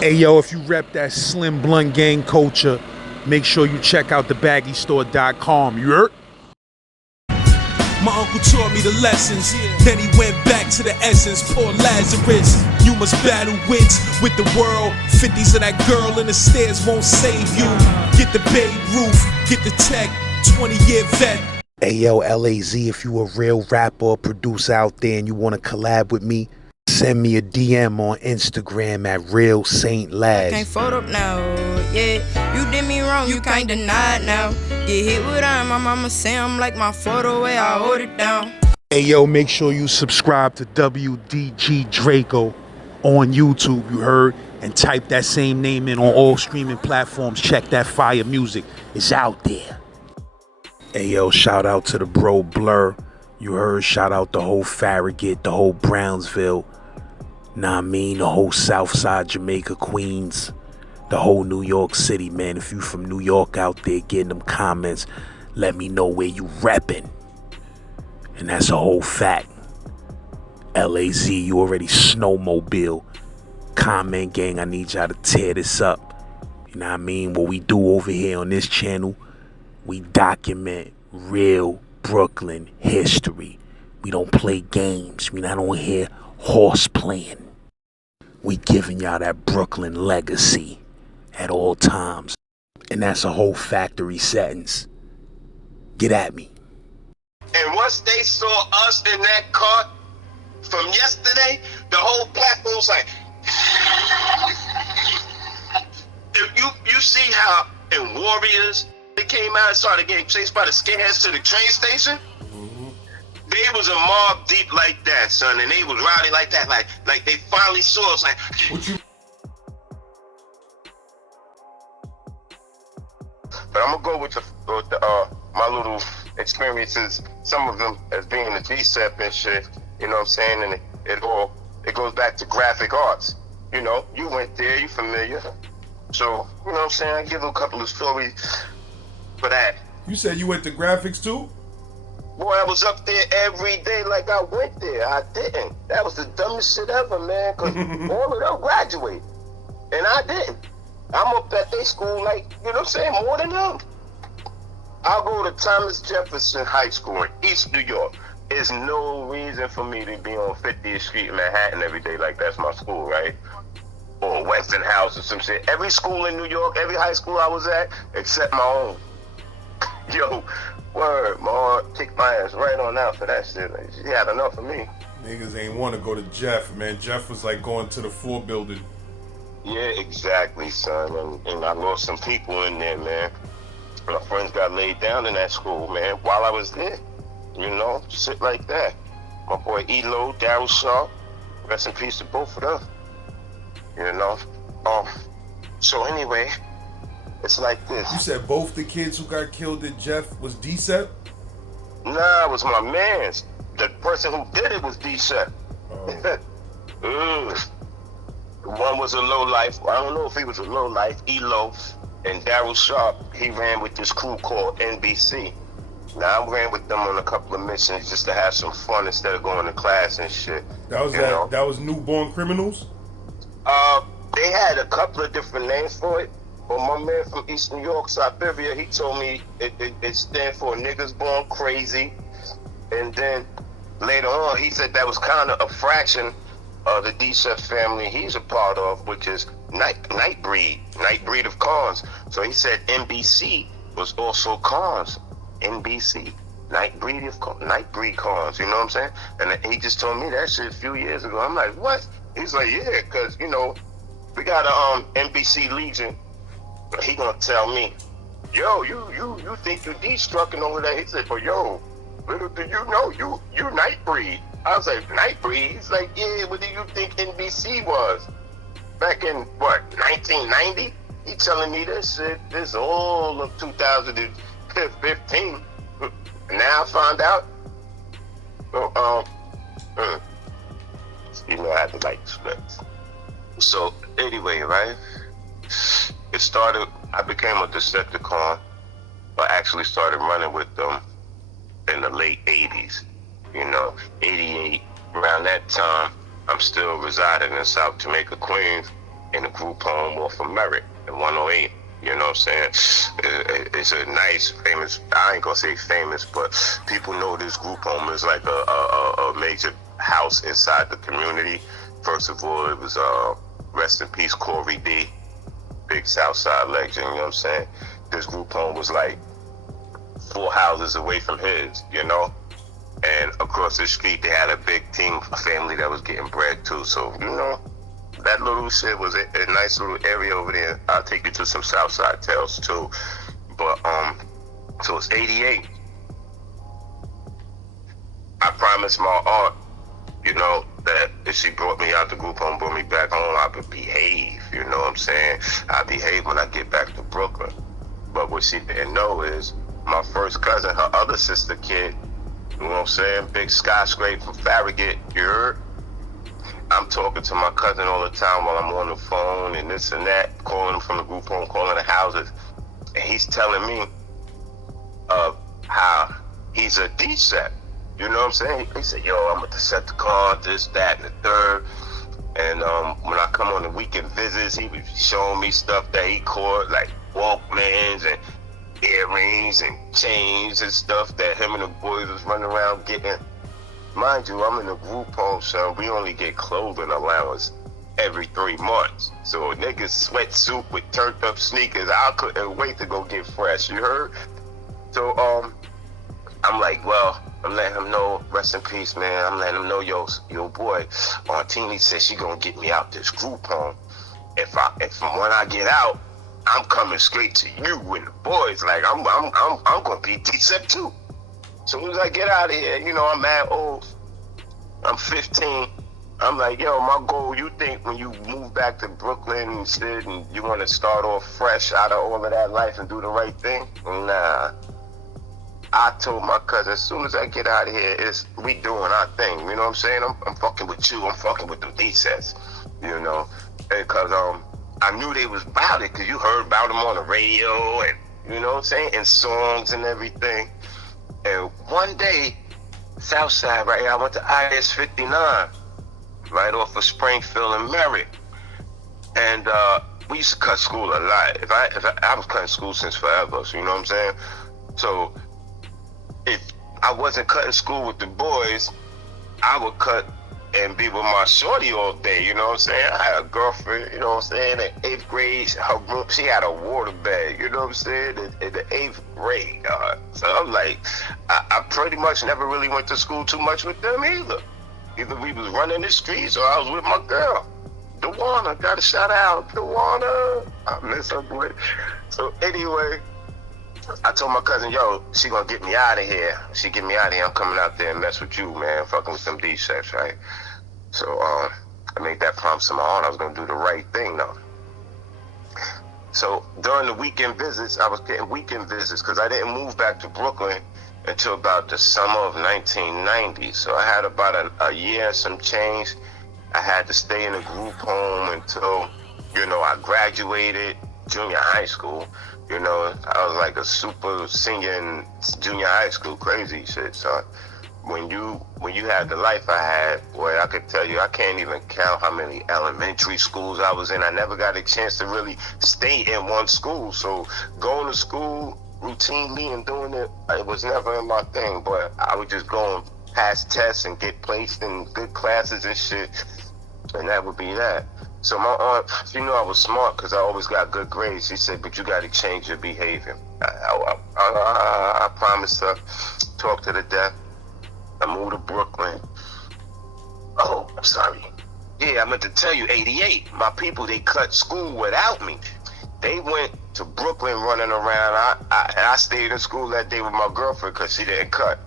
Hey yo, if you rep that slim blunt gang culture, make sure you check out thebaggystore.com. You heard? My uncle taught me the lessons, then he went back to the essence. Poor Lazarus, you must battle wits with the world. 50s of that girl in the stairs won't save you. Get the Babe Ruth, get the tech, 20-year vet. Hey yo, LAZ, if you a real rapper or producer out there and you want to collab with me, send me a DM on Instagram at Real Saint Laz. Can't fold up now, yeah. You did me wrong, you can't deny it now. Get hit with iron, my mama say I'm like my photo way I hold it down. Hey yo, make sure you subscribe to WDG Draco on YouTube, you heard? And type that same name in on all streaming platforms. Check that fire music. It's out there. Hey yo, shout out to the bro Blurr. You heard? Shout out the whole Farragut, the whole Brownsville. Nah, I mean, the whole Southside Jamaica, Queens, the whole New York City, man. If you from New York out there getting them comments, let me know where you reppin'. And that's a whole fact. LAZ, you already snowmobile. Comment gang, I need y'all to tear this up. You know what I mean? What we do over here on this channel, we document real Brooklyn history. We don't play games. We not on here horse playing. We giving y'all that Brooklyn legacy at all times. And that's a whole factory sentence. Get at me. And once they saw us in that car from yesterday, the whole platform was like, if you see how in Warriors, they came out and started getting chased by the skinheads to the train station? They was a mob deep like that, son, and they was rowdy like that, like they finally saw us, like. But I'm gonna go with my little experiences, some of them as being a Decep and shit. You know what I'm saying? And it goes back to graphic arts. You know, you went there, you familiar. So you know what I'm saying? I give a couple of stories for that. You said you went to graphics too? Boy, I was up there every day like I went there. I didn't. That was the dumbest shit ever, man, because all of them graduated. And I didn't. I'm up at their school like, you know what I'm saying, more than them. I'll go to Thomas Jefferson High School in East New York. There's no reason for me to be on 50th Street in Manhattan every day like that's my school, right? Or Westinghouse or some shit. Every school in New York, every high school I was at, except my own. Yo, word, my aunt kicked my ass right on out for that shit. She had enough of me. Niggas ain't want to go to Jeff, man. Jeff was like going to the 4 building. Yeah, exactly, son. And I lost some people in there, man. My friends got laid down in that school, man, while I was there. You know, shit like that. My boy Elo, Daryl Sharp, rest in peace to both of them. You know? So anyway, it's like this. You said both the kids who got killed at Jeff was Decep? Nah, it was my man's. The person who did it was Decep. One was a lowlife. I don't know if he was a lowlife. Elo and Daryl Sharp, he ran with this crew called NBC. Now I ran with them on a couple of missions just to have some fun instead of going to class and shit. That was Newborn Criminals? They had a couple of different names for it. But my man from East New York, Siberia, he told me it stands for Niggas Born Crazy. And then later on, he said that was kind of a fraction of the Decep family he's a part of, which is Nightbreed of Cons. So he said NBC was also Cons. NBC, Nightbreed Cons, you know what I'm saying? And he just told me that shit a few years ago. I'm like, what? He's like, yeah, because, you know, we got a NBC Legion. He gonna tell me, yo, you think you destructing over there? He said, but yo, little do you know, you Nightbreed. I was like, Nightbreed? He's like, yeah, what do you think NBC was? Back in, what, 1990? He telling me this shit, this all of 2015. Now I found out. So, you know, I had to like scripts. So, anyway, right? It started, I became a Decepticon, but actually started running with them in the late 80s. You know, 88, around that time, I'm still residing in South Jamaica, Queens. in a group home off of Merritt in 108. You know what I'm saying? It's a nice, famous, I ain't gonna say famous, but people know this group home is like a major house inside the community. First of all, it was, rest in peace, Corey D, big Southside legend, you know what I'm saying? This group home was like 4 houses away from his, you know? And across the street, they had a big team, a family that was getting bread too. So, you know, that little shit was a nice little area over there. I'll take you to some Southside tales too. But so it's 88. I promised my aunt, you know, that if she brought me out the group home, brought me back home, I would behave. You know what I'm saying? I behave when I get back to Brooklyn. But what she didn't know is my first cousin, her other sister kid, you know what I'm saying? Big skyscraper from Farragut, you heard? I'm talking to my cousin all the time while I'm on the phone and this and that, calling him from the group home, calling the houses. And he's telling me how he's a Decept. You know what I'm saying? He said, yo, I'm a Decepticon, this, that, and the third. And when I come on the weekend visits, he was showing me stuff that he caught, like Walkmans and earrings and chains and stuff that him and the boys was running around getting. Mind you, I'm in a group home, son. We only get clothing allowance every 3 months. So a nigga's sweatsuit with turned up sneakers, I couldn't wait to go get fresh, you heard? So I'm like, well, I'm letting him know, rest in peace, man. I'm letting him know, yo boy, Auntie said she gonna get me out this group home. If when I get out, I'm coming straight to you and the boys. Like I'm gonna be Decept too. As soon as I get out of here, you know, I'm mad old. I'm 15. I'm like, yo, my goal, you think when you move back to Brooklyn and shit and you want to start off fresh out of all of that life and do the right thing? Nah. I told my cousin, as soon as I get out of here, we doing our thing. You know what I'm saying? I'm fucking with you. I'm fucking with them D-sets. You know? Because I knew they was about it, because you heard about them on the radio and, you know what I'm saying? And songs and everything. And one day, Southside, right here, I went to IS 59, right off of Springfield and Merritt. And we used to cut school a lot. If I was cutting school since forever, so you know what I'm saying? So if I wasn't cutting school with the boys, I would cut and be with my shorty all day, you know what I'm saying? I had a girlfriend, you know what I'm saying, in 8th grade, her room, she had a water bag, you know what I'm saying, in the 8th grade. So I'm like, I pretty much never really went to school too much with them either. Either we was running the streets or I was with my girl. Dewana, gotta shout out, Dewana. I miss her, boy. So anyway, I told my cousin, yo, she gonna get me out of here. She get me out of here, I'm coming out there and mess with you, man, fucking with them D-sets, right? So I made that promise to my aunt. I was gonna do the right thing, though. So during the weekend visits, I was getting weekend visits because I didn't move back to Brooklyn until about the summer of 1990. So I had about a year and some change. I had to stay in a group home until, you know, I graduated junior high school. You know, I was like a super senior in junior high school, crazy shit, son. When you had the life I had, boy, I could tell you, I can't even count how many elementary schools I was in. I never got a chance to really stay in one school. So going to school routinely and doing it was never in my thing. But I would just go and pass tests and get placed in good classes and shit. And that would be that. So my aunt, she knew I was smart because I always got good grades. She said, but you got to change your behavior. I promised her, talk to the death. I moved to Brooklyn. Oh, I'm sorry. Yeah, I meant to tell you, 88, my people, they cut school without me. They went to Brooklyn running around. I stayed in school that day with my girlfriend because she didn't cut.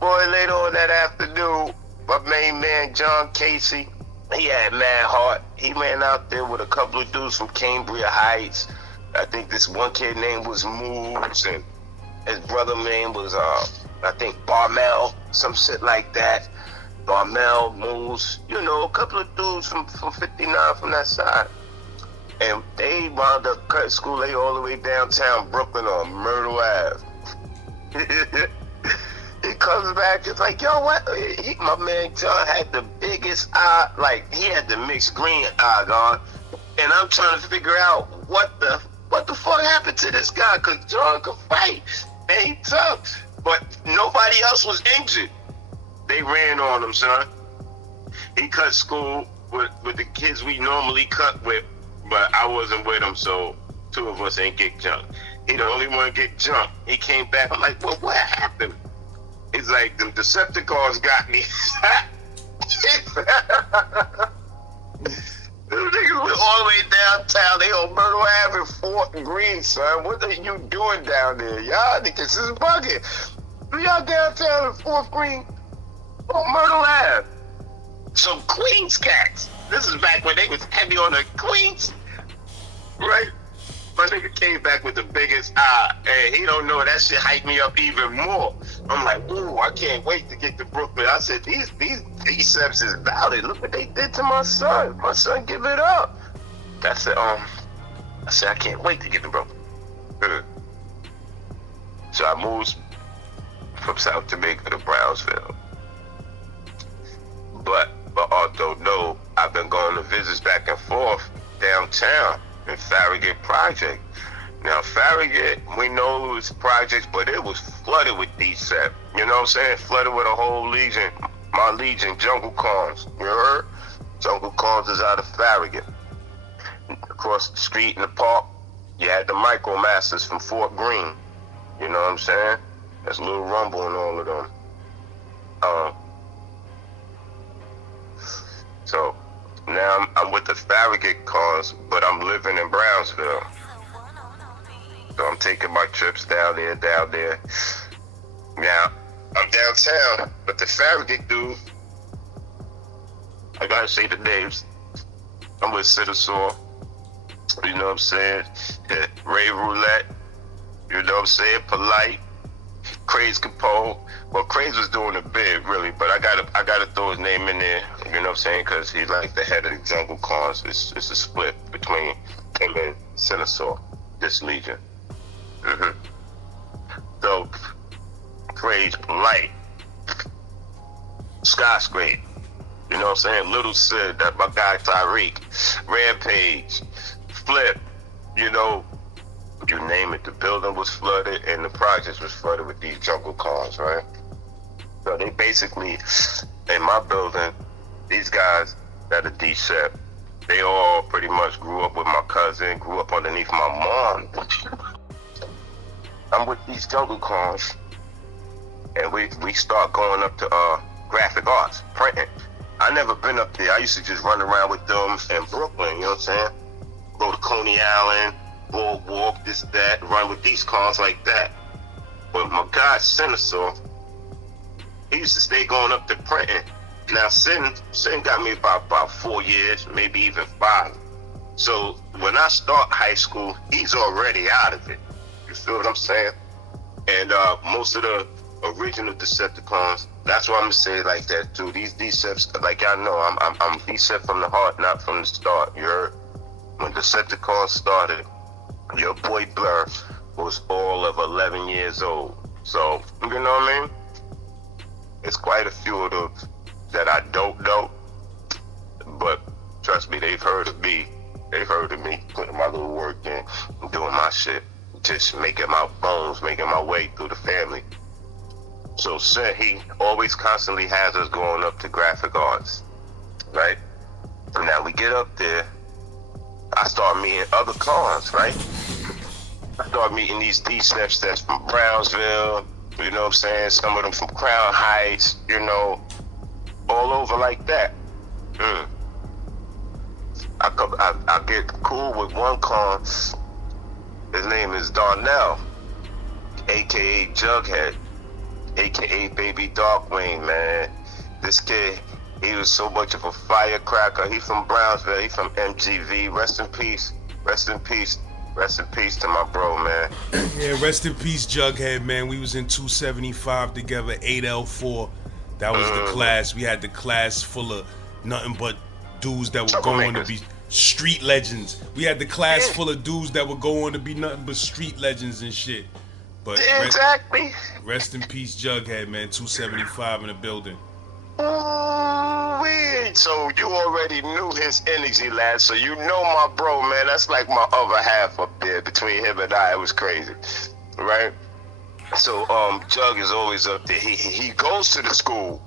Boy, later on that afternoon, my main man, John Casey, he had mad heart. He ran out there with a couple of dudes from Cambria Heights. I think this one kid name was Moves, and his brother name was, I think, Barmel, some shit like that. Barmel, Moose, you know, a couple of dudes from 59 from that side. And they wound up cutting school. They all the way downtown Brooklyn on Myrtle Ave. He comes back, it's like, yo, what? My man John had the biggest eye, like, he had the mixed green eye, gone. and I'm trying to figure out what the fuck happened to this guy, cause John could fight and he tough, but nobody else was injured. They ran on him, son. He cut school with the kids we normally cut with, but I wasn't with him, so two of us ain't get jumped. He the only one get jumped. He came back. I'm like, well, what happened? He's like, the Decepticons got me. Them niggas went all the way downtown. They on Myrtle Ave and 4th and Green, son. What are you doing down there? Y'all niggas is bugging. Y'all downtown in 4th Green on Myrtle Ave. Some Queens cats. This is back when they was heavy on the Queens. Right? My nigga came back with the biggest eye, and he don't know that shit hyped me up even more. I'm like, ooh, I can't wait to get to Brooklyn. I said, these Decepts is valid. Look what they did to my son. My son give it up. I said, I can't wait to get to Brooklyn. So I moved from South Jamaica to Brownsville. But although no, I've been going to visits back and forth downtown in Farragut Project. Now Farragut, we know it was projects, but it was flooded with Decept. You know what I'm saying? Flooded with a whole legion. My legion, Jungle Cons. You heard? Jungle Cons is out of Farragut. Across the street in the park, you had the Micromasters from Fort Greene. You know what I'm saying? There's a little rumble in all of them. So now I'm with the Farragut Cons, but I'm living in Brownsville. So I'm taking my trips down there. Now, I'm downtown, but the Farragut dude, I gotta say the names. I'm with Citisaur, you know what I'm saying? Ray Roulette, you know what I'm saying? Polite, Craze Capone. Well, Craze was doing a bid, really, but I gotta throw his name in there, you know what I'm saying? Because he's like the head of the Jungle Cons. It's a split between him and Citisaur, this legion. So, Craze, Polite, Skyscraper, you know what I'm saying? Little Sid, that my guy Tyreek, Rampage, Flip, you know, you name it. The building was flooded and the projects was flooded with these Jungle Cons, right? So they basically, in my building, these guys that are Decept, they all pretty much grew up with my cousin, grew up underneath my mom. I'm with these Jungle Cons, and we start going up to graphic arts, printing. I never been up there. I used to just run around with them in Brooklyn, you know what I'm saying? Go to Coney Island, Boardwalk, this, that, run with these cons like that. But my guy, Citisaur, he used to stay going up to printing. Now, Sin got me about 4 years, maybe even 5. So when I start high school, he's already out of it. You feel what I'm saying? And most of the original Decepticons, that's why I'm gonna say it like that too. These Decepts, like y'all know, I'm Decept from the heart, not from the start. You heard? When Decepticons started, your boy Blurr was all of 11 years old. So, you know what I mean? It's quite a few of them that I don't know, but trust me, they've heard of me. They've heard of me putting my little work in, doing my shit, just making my bones, making my way through the family. So he always constantly has us going up to graphic arts, right? And now we get up there, I start meeting other cons, right? I start meeting these Decepts that's from Brownsville, you know what I'm saying? Some of them from Crown Heights, you know, all over like that. I get cool with one con. His name is Darnell, aka Jughead, aka Baby Darkwing, man. This kid, he was so much of a firecracker. He from Brownsville, he from MGV. Rest in peace. Rest in peace. Rest in peace to my bro, man. Yeah, rest in peace, Jughead, man. We was in 275 together, 8L4. That was the class. We had the class full of nothing but dudes that were going to be street legends. We had the class full of dudes that were going to be nothing but street legends and shit. But rest in peace, Jughead, man. 275 in the building. Ooh, Wee. So you already knew his energy, lad. So you know my bro, man. That's like my other half up there. Between him and I, it was crazy, right? So Jug is always up there. He goes to the school.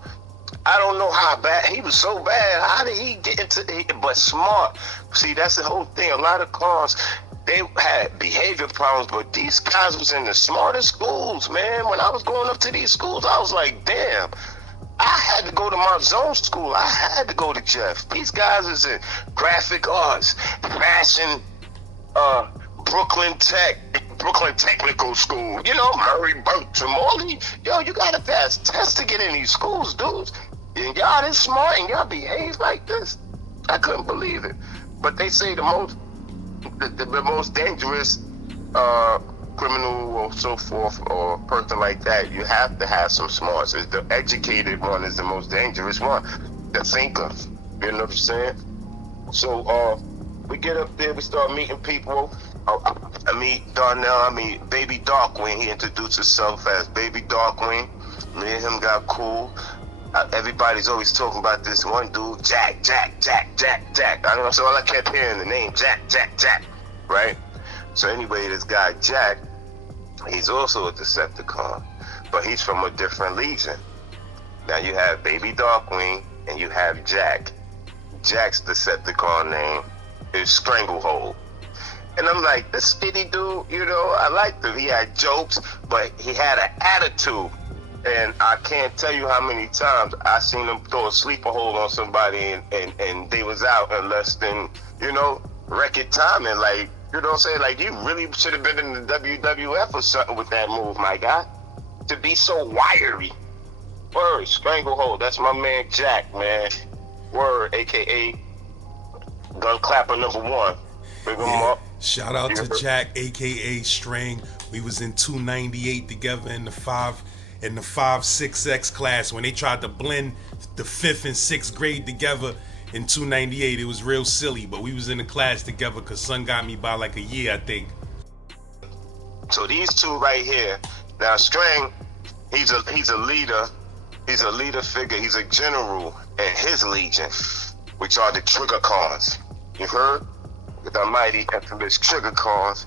I don't know how bad he was. So bad. How did he get into? But smart. See, that's the whole thing. A lot of cons, they had behavior problems, but these guys was in the smartest schools, man. When I was going up to these schools, I was like, damn. I had to go to my zone school. I had to go to Jeff. These guys is in graphic arts, fashion, Brooklyn Technical School. You know, Murray, Bertram, all these. Yo, you gotta pass tests to get in these schools, dudes. And y'all this smart and y'all behave like this. I couldn't believe it. But they say the most dangerous criminal or so forth or person like that, you have to have some smarts. The educated one is the most dangerous one. The thinker. You know what I'm saying? So we get up there, we start meeting people. I meet Darnell, Baby Darkwing. He introduced himself as Baby Darkwing. Me and him got cool. Everybody's always talking about this one dude, Jack. I don't know, so all I kept hearing the name Jack, right? So anyway, this guy Jack, he's also a Decepticon, but he's from a different legion. Now you have Baby Darkwing and you have Jack. Jack's Decepticon name is Stranglehold. And I'm like, this skinny dude, you know, I liked him. He had jokes, but he had an attitude. And I can't tell you how many times I seen him throw a sleeper hold on somebody and they was out in less than, you know, record timing. Like, you know what I'm saying? Like, you really should have been in the WWF or something with that move, my guy. To be so wiry. Word, Stranglehold. That's my man Jack, man. Word, a.k.a. Gun Clapper #1. Big him up. Shout out to Jack, a.k.a. Strang. We was in 298 together in the 5-6X class when they tried to blend the 5th and 6th grade together in 298. It was real silly, but we was in the class together because son got me by like a year, I think. So these two right here. Now Strang, he's a leader. He's a leader figure. He's a general in his legion, which are the Triggercons. You heard? The mighty infamous Triggercons,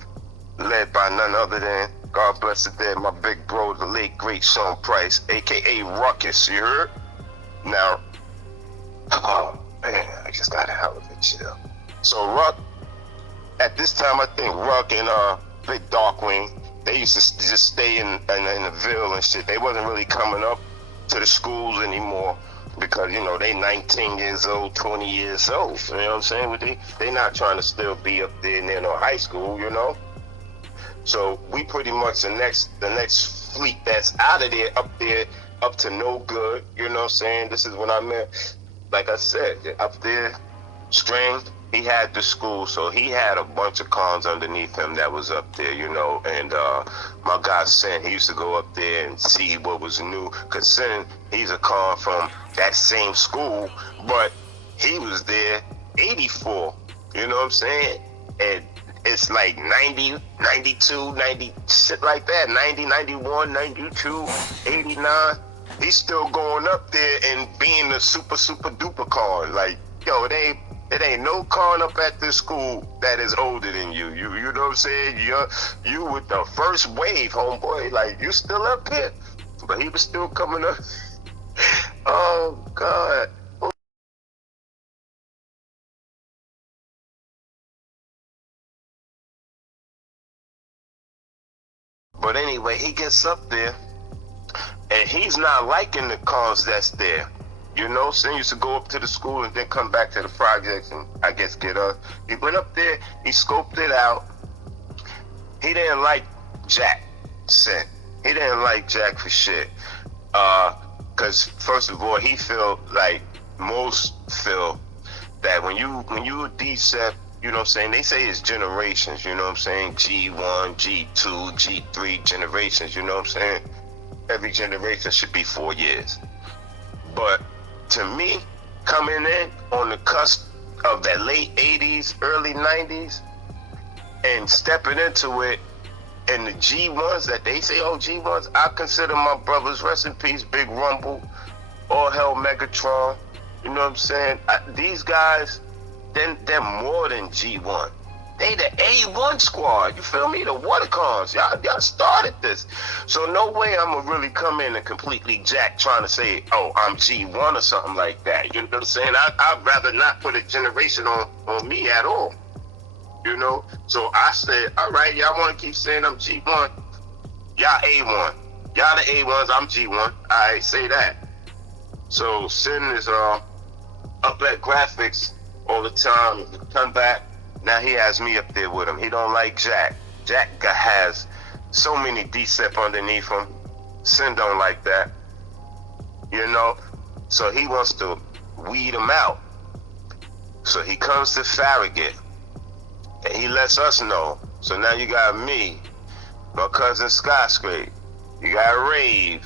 led by none other than, God bless the dead, my big bro, the late great Sean Price, aka Ruckus. You heard? Now, oh man, I just got a hell of a chill. So Ruck, at this time, I think Ruck and Big Darkwing, they used to just stay in the Ville and shit. They wasn't really coming up to the schools anymore because, you know, they 19 years old, 20 years old. You know what I'm saying? They not trying to still be up there near no high school, you know? So we pretty much the next fleet that's out of there, up to no good. You know what I'm saying? This is what I meant. Like I said, up there, String, he had the school, so he had a bunch of cons underneath him that was up there, you know. And my guy Sin, he used to go up there and see what was new. Cause Sin, he's a con from that same school, but he was there 84. You know what I'm saying? And it's like 90, 92, 90, shit like that. 90, 91, 92, 89. He's still going up there and being the super duper con. Like, yo, it ain't no con up at this school that is older than you. You know what I'm saying? You with the first wave, homeboy. Like, you still up here. But he was still coming up. Oh, God. But anyway, he gets up there, and he's not liking the cons that's there. You know, Sin used to go up to the school and then come back to the projects and I guess get us. He went up there, he scoped it out. He didn't like Jack, Sin. He didn't like Jack for shit. Cause first of all, he felt like most feel that when you Decept, you know what I'm saying? They say it's generations, you know what I'm saying? G1, G2, G3 generations, you know what I'm saying? Every generation should be 4 years. But to me, coming in on the cusp of that late 80s, early 90s, and stepping into it, and the G1s that they say, oh, G1s, I consider my brothers, rest in peace, Big Rumble, All Hell Megatron, You know what I'm saying? These guys, they're more than G1. They the A1 squad. You feel me? The Watercons. Y'all started this. So no way I'm gonna really come in and completely jack trying to say, oh, I'm G1 or something like that. You know what I'm saying? I'd rather not put a generation on me at all. You know? So I said, all right, y'all want to keep saying I'm G1. Y'all A1. Y'all the A1s, I'm G1. I say that. So Sin is up at graphics all the time. Come back. Now he has me up there with him. He don't like Jack. Jack has so many Decep underneath him. Sin don't like that. You know? So he wants to weed him out. So he comes to Farragut. And he lets us know. So now you got me, my cousin Skyscrape. You got Rave.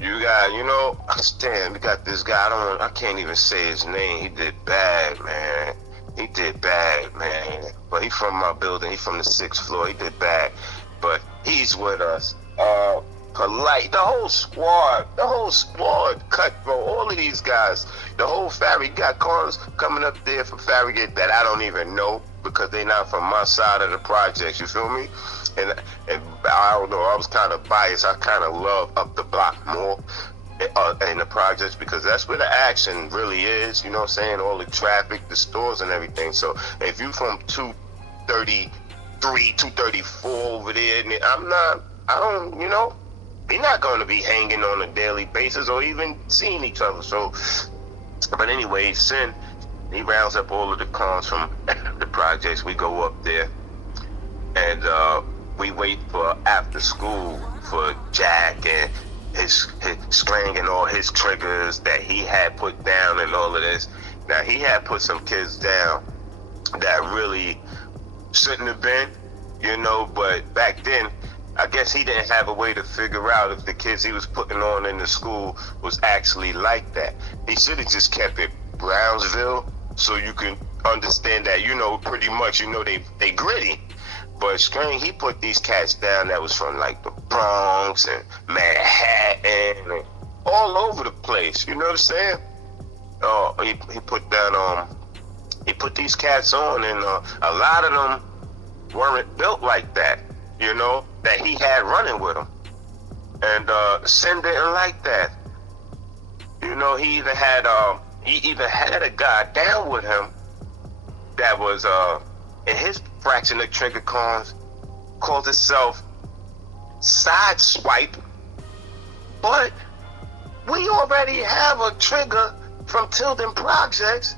You got, you know, damn, we got this guy. I can't even say his name. He did bad, man. He did bad, man. But he from my building. He from the 6th floor. He did bad. But he's with us. Polite. The whole squad. Cutthroat. All of these guys. The whole Farragut. Got cars coming up there from Farragut that I don't even know because they not from my side of the projects. You feel me? And I don't know. I was kind of biased. I kind of love up the block more. In the projects because that's where the action really is, you know what I'm saying? All the traffic, the stores and everything. So if you from 233, 234 over there, you know, we're not going to be hanging on a daily basis or even seeing each other. So, but anyway, Sin, he rounds up all of the cons from the projects. We go up there and we wait for after school for Jack and his slang and all his triggers that he had put down and all of this. Now he had put some kids down that really shouldn't have been, you know, but back then I guess he didn't have a way to figure out if the kids he was putting on in the school was actually like that. He should have just kept it Brownsville so you can understand that, you know, pretty much, you know, they gritty. But Strange, he put these cats down that was from like the Bronx and Manhattan and all over the place. You know what I'm saying? He put down he put these cats on, and a lot of them weren't built like that. You know, that he had running with him, and Sin didn't like that. You know, he either had a guy down with him that was in his fraction of trigger cons calls itself Sideswipe, but we already have a trigger from Tilden Projects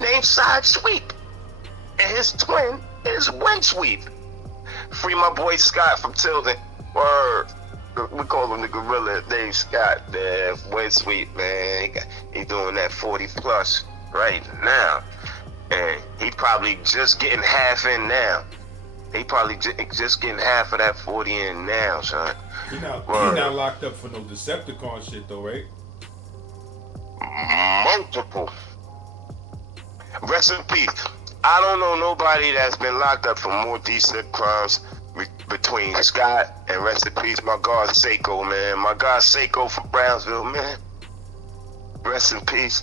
named Sidesweep, and his twin is Windsweep. Free my boy Scott from Tilden. Word. We call him the gorilla. Dave Scott, man. Windsweep, man. He doing that 40 plus right now. And he probably just getting half in now. He probably just getting half of that 40 in now, son. He not locked up for no Decepticon shit though, right? Multiple. Rest in peace. I don't know nobody that's been locked up for more decent crimes between Scott and rest in peace my God Seiko, man. My God Seiko from Brownsville, man. Rest in peace.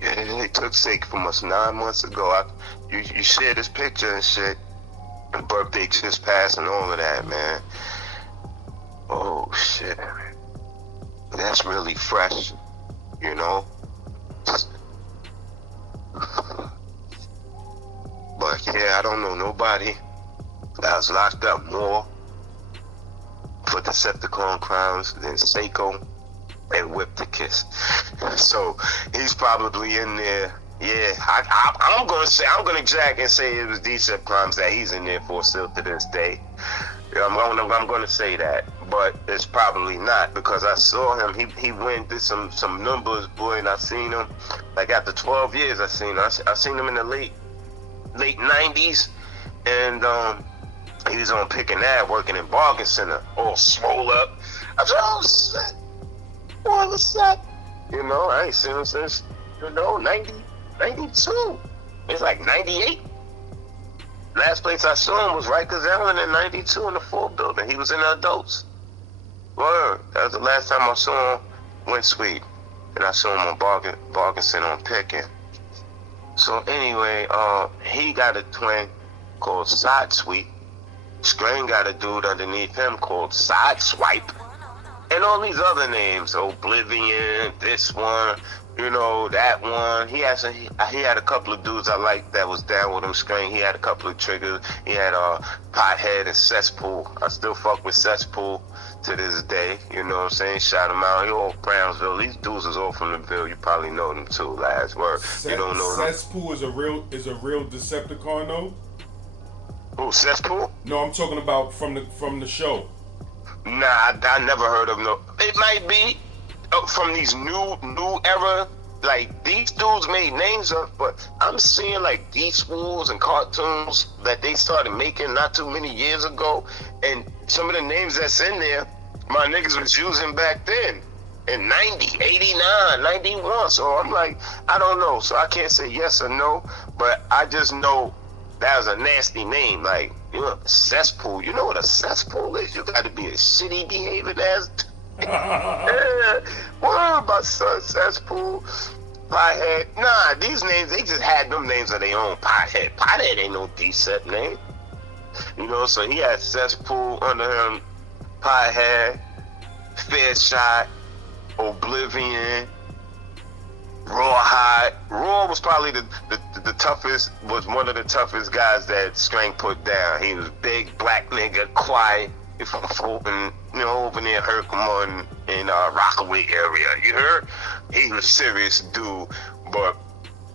Yeah, they took Seiko from us 9 months ago. You shared this picture and shit. And birthday just passed and all of that, man. Oh shit. That's really fresh, you know? But yeah, I don't know nobody that was locked up more for Decepticon crimes than Seiko and Whip the Kiss. So he's probably in there. Yeah, I'm gonna jack and say it was Decep crimes that he's in there for still to this day. I'm gonna say that, but it's probably not because I saw him. He went did some numbers, boy, and I seen him like after 12 years. I seen him in the late 90s, and he was on Pick and Ave working in Bargain Center, all swole up. I said, oh shit, boy, what's up? You know, I ain't seen him since 92. It's like 98. Last place I saw him was Rikers Island in 92 in the 4th building. He was in the adults. Word. That was the last time I saw him went sweet. And I saw him on Bargain on Picking. So anyway, he got a twin called Side Sweet. Strain got a dude underneath him called Side Swipe. And all these other names, Oblivion, this one, you know, that one. He had a couple of dudes I liked that was down with him. Strain. He had a couple of triggers. He had Pothead and Cesspool. I still fuck with Cesspool to this day. You know what I'm saying? Shout him out. He all Brownsville. These dudes is all from the Ville. You probably know them too. Last word. You don't know them. Cesspool is a real Decepticon though. Who, Cesspool? No, I'm talking about from the show. Nah, I never heard of no. It might be from these new era. Like, these dudes made names up, but I'm seeing like these fools and cartoons that they started making not too many years ago, and some of the names that's in there, my niggas was using back then in 90, 89, 91. So I'm like, I don't know. So I can't say yes or no, but I just know that was a nasty name. Like, you know, a cesspool. You know what a cesspool is? You got to be a shitty behaving ass. Yeah. What about son cesspool? Pothead. Nah, these names, they just had them names of their own. Pothead. Pothead ain't no Decept name. You know, so he had cesspool under him, Pothead, Fair Shot, Oblivion, Rawhide. Raw was probably the toughest, was one of the toughest guys that Strain put down. He was big, black nigga, quiet, from Fulton, you know, over near Herkimer in Rockaway area. You heard? He was a serious dude, but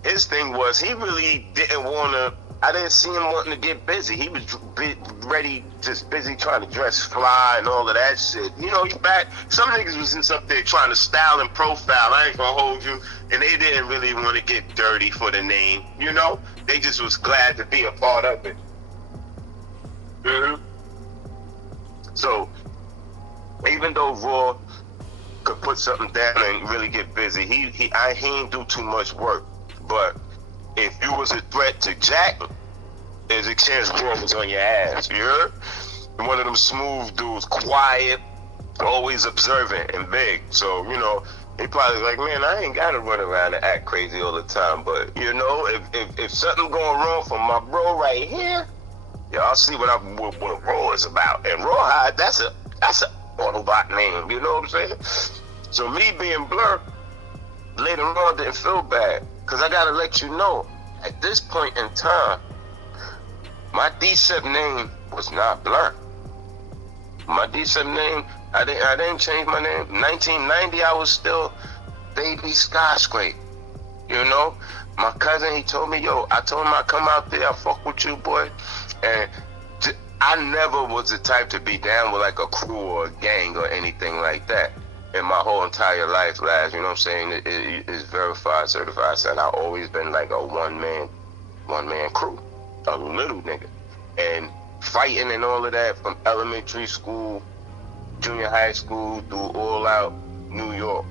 his thing was he really didn't want to. I didn't see him wanting to get busy. He was just busy trying to dress fly and all of that shit. You know, some niggas was just up there trying to style and profile. I ain't gonna hold you. And they didn't really want to get dirty for the name. You know, they just was glad to be a part of it. Mm-hmm. So, even though Raw could put something down and really get busy, he ain't do too much work. But if you was a threat to Jack, there's a chance Raw was on your ass. You heard? And one of them smooth dudes, quiet, always observant and big. So, you know, he probably like, man, I ain't gotta run around and act crazy all the time. But, you know, if something going wrong for my bro right here, yeah, I'll see what Raw is about. And Rawhide, that's a Autobot name, you know what I'm saying? So me being Blur, later on didn't feel bad. Cause I gotta let you know, at this point in time, my Decept name was not Blur. My Decept name, I didn't change my name. 1990, I was still Baby Skyscrape. You know? My cousin, he told me, yo, I told him I'd come out there, I fuck with you, boy. And I never was the type to be down with like a crew or a gang or anything like that. In my whole entire life, lads, you know what I'm saying? It is verified, certified. So I've always been like a one man crew, a little nigga. And fighting and all of that from elementary school, junior high school, through all out New York.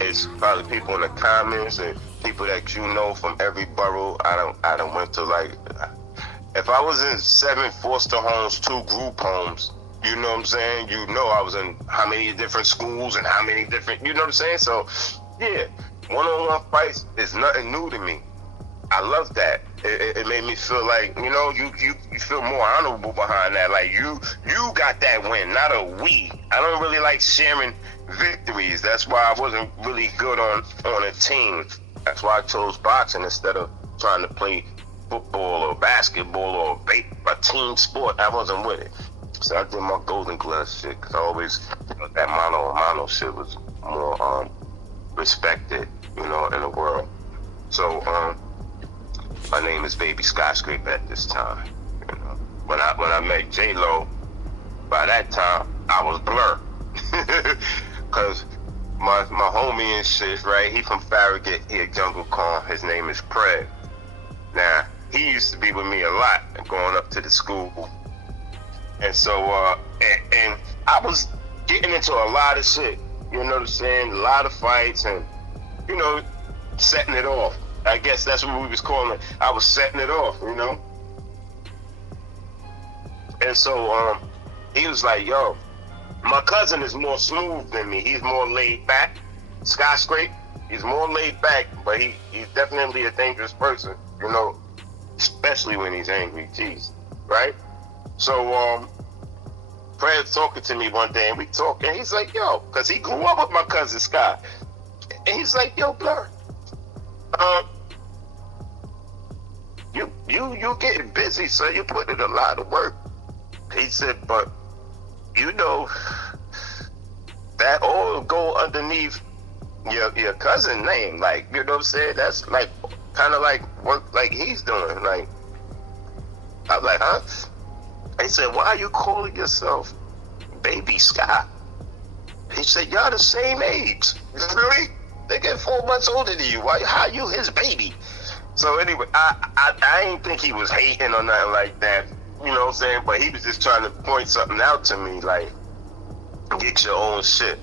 It's probably people in the comments and people that you know from every borough. I done went to like, if I was in 7 foster homes, 2 group homes, you know what I'm saying? You know I was in how many different schools and how many different, you know what I'm saying? So, yeah, one-on-one fights is nothing new to me. I love that. It made me feel like, you know, you feel more honorable behind that. Like, you got that win, not a we. I don't really like sharing victories. That's why I wasn't really good on a team. That's why I chose boxing instead of trying to play football or basketball or a team sport. I wasn't with it. So I did my Golden Glove shit because I always thought that mono shit was more respected, you know, in the world. So my name is Baby Skyscraper at this time. You know, when I met J-Lo, by that time I was Blur, cause my homie and shit, right? He from Farragut, he a Jungle Con. His name is Craig. Now he used to be with me a lot, going up to the school. And so, and I was getting into a lot of shit, you know what I'm saying? A lot of fights and, you know, setting it off. I guess that's what we was calling it. I was setting it off, you know? And so, he was like, yo, my cousin is more smooth than me. He's more laid back. Sky straight. He's more laid back, but he's definitely a dangerous person, you know, especially when he's angry. Jeez, right? So Fred's talking to me one day, and we talk, and he's like, yo, because he grew up with my cousin Sky, and he's like, yo, Blurr, you getting busy, so you put in a lot of work. He said, but you know that all go underneath your cousin name, like, you know what I'm saying? That's like kind of like what like he's doing. Like, I'm like, huh? He said, why are you calling yourself Baby Sky? He said, y'all the same age. Really? They get 4 months older than you. Why? How you his baby? So anyway, I ain't think he was hating or nothing like that. You know what I'm saying? But he was just trying to point something out to me, like, get your own shit.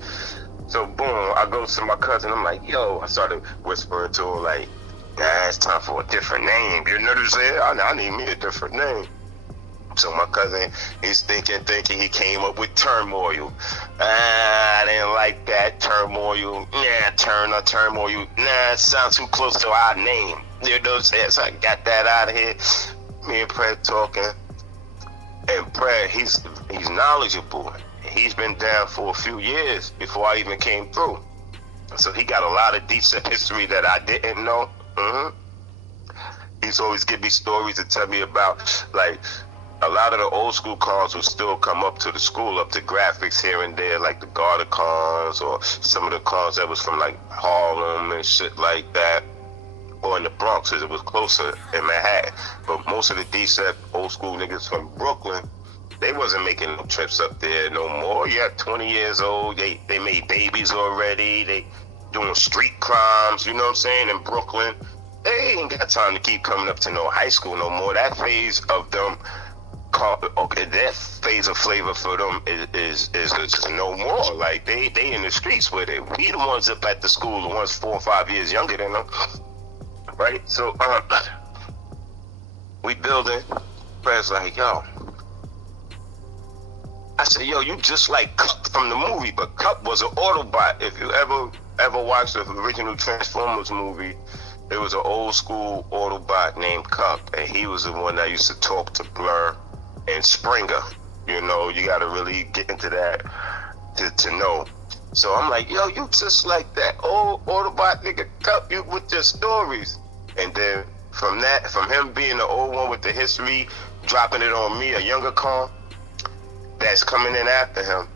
So boom, I go to my cousin. I'm like, yo, I started whispering to her, like, nah, it's time for a different name. You know what I'm saying? I need me a different name. So my cousin, he's thinking, he came up with turmoil. I didn't like that, turmoil. Nah, turmoil. Nah, it sounds too close to our name. You know what I'm saying? So I got that out of here. Me and Pred talking. And Pred, he's knowledgeable. He's been down for a few years before I even came through. So he got a lot of decent history that I didn't know. He's always give me stories to tell me about, like, a lot of the old school cons will still come up to the school, up to graphics here and there, like the Garda cons or some of the cons that was from like Harlem and shit like that, or in the Bronx, as it was closer in Manhattan. But most of the decent old school niggas from Brooklyn, they wasn't making no trips up there no more. Yeah, 20 years old, they made babies already, they doing street crimes, you know what I'm saying, in Brooklyn. They ain't got time to keep coming up to no high school no more. That phase of them, that phase of flavor for them is no more. Like, they in the streets with it. We the ones up at the school, the ones 4 or 5 years younger than them, right? So we building. Fred's like, yo. I said, yo, you just like Cup from the movie, but Cup was an Autobot. If you ever watched the original Transformers movie, there was an old school Autobot named Cup, and he was the one that used to talk to Blurr and Springer. You know, you got to really get into that to know. So I'm like, yo, you just like that old Autobot nigga Cup, you with your stories. And then from him being the old one with the history, dropping it on me, a younger con that's coming in after him,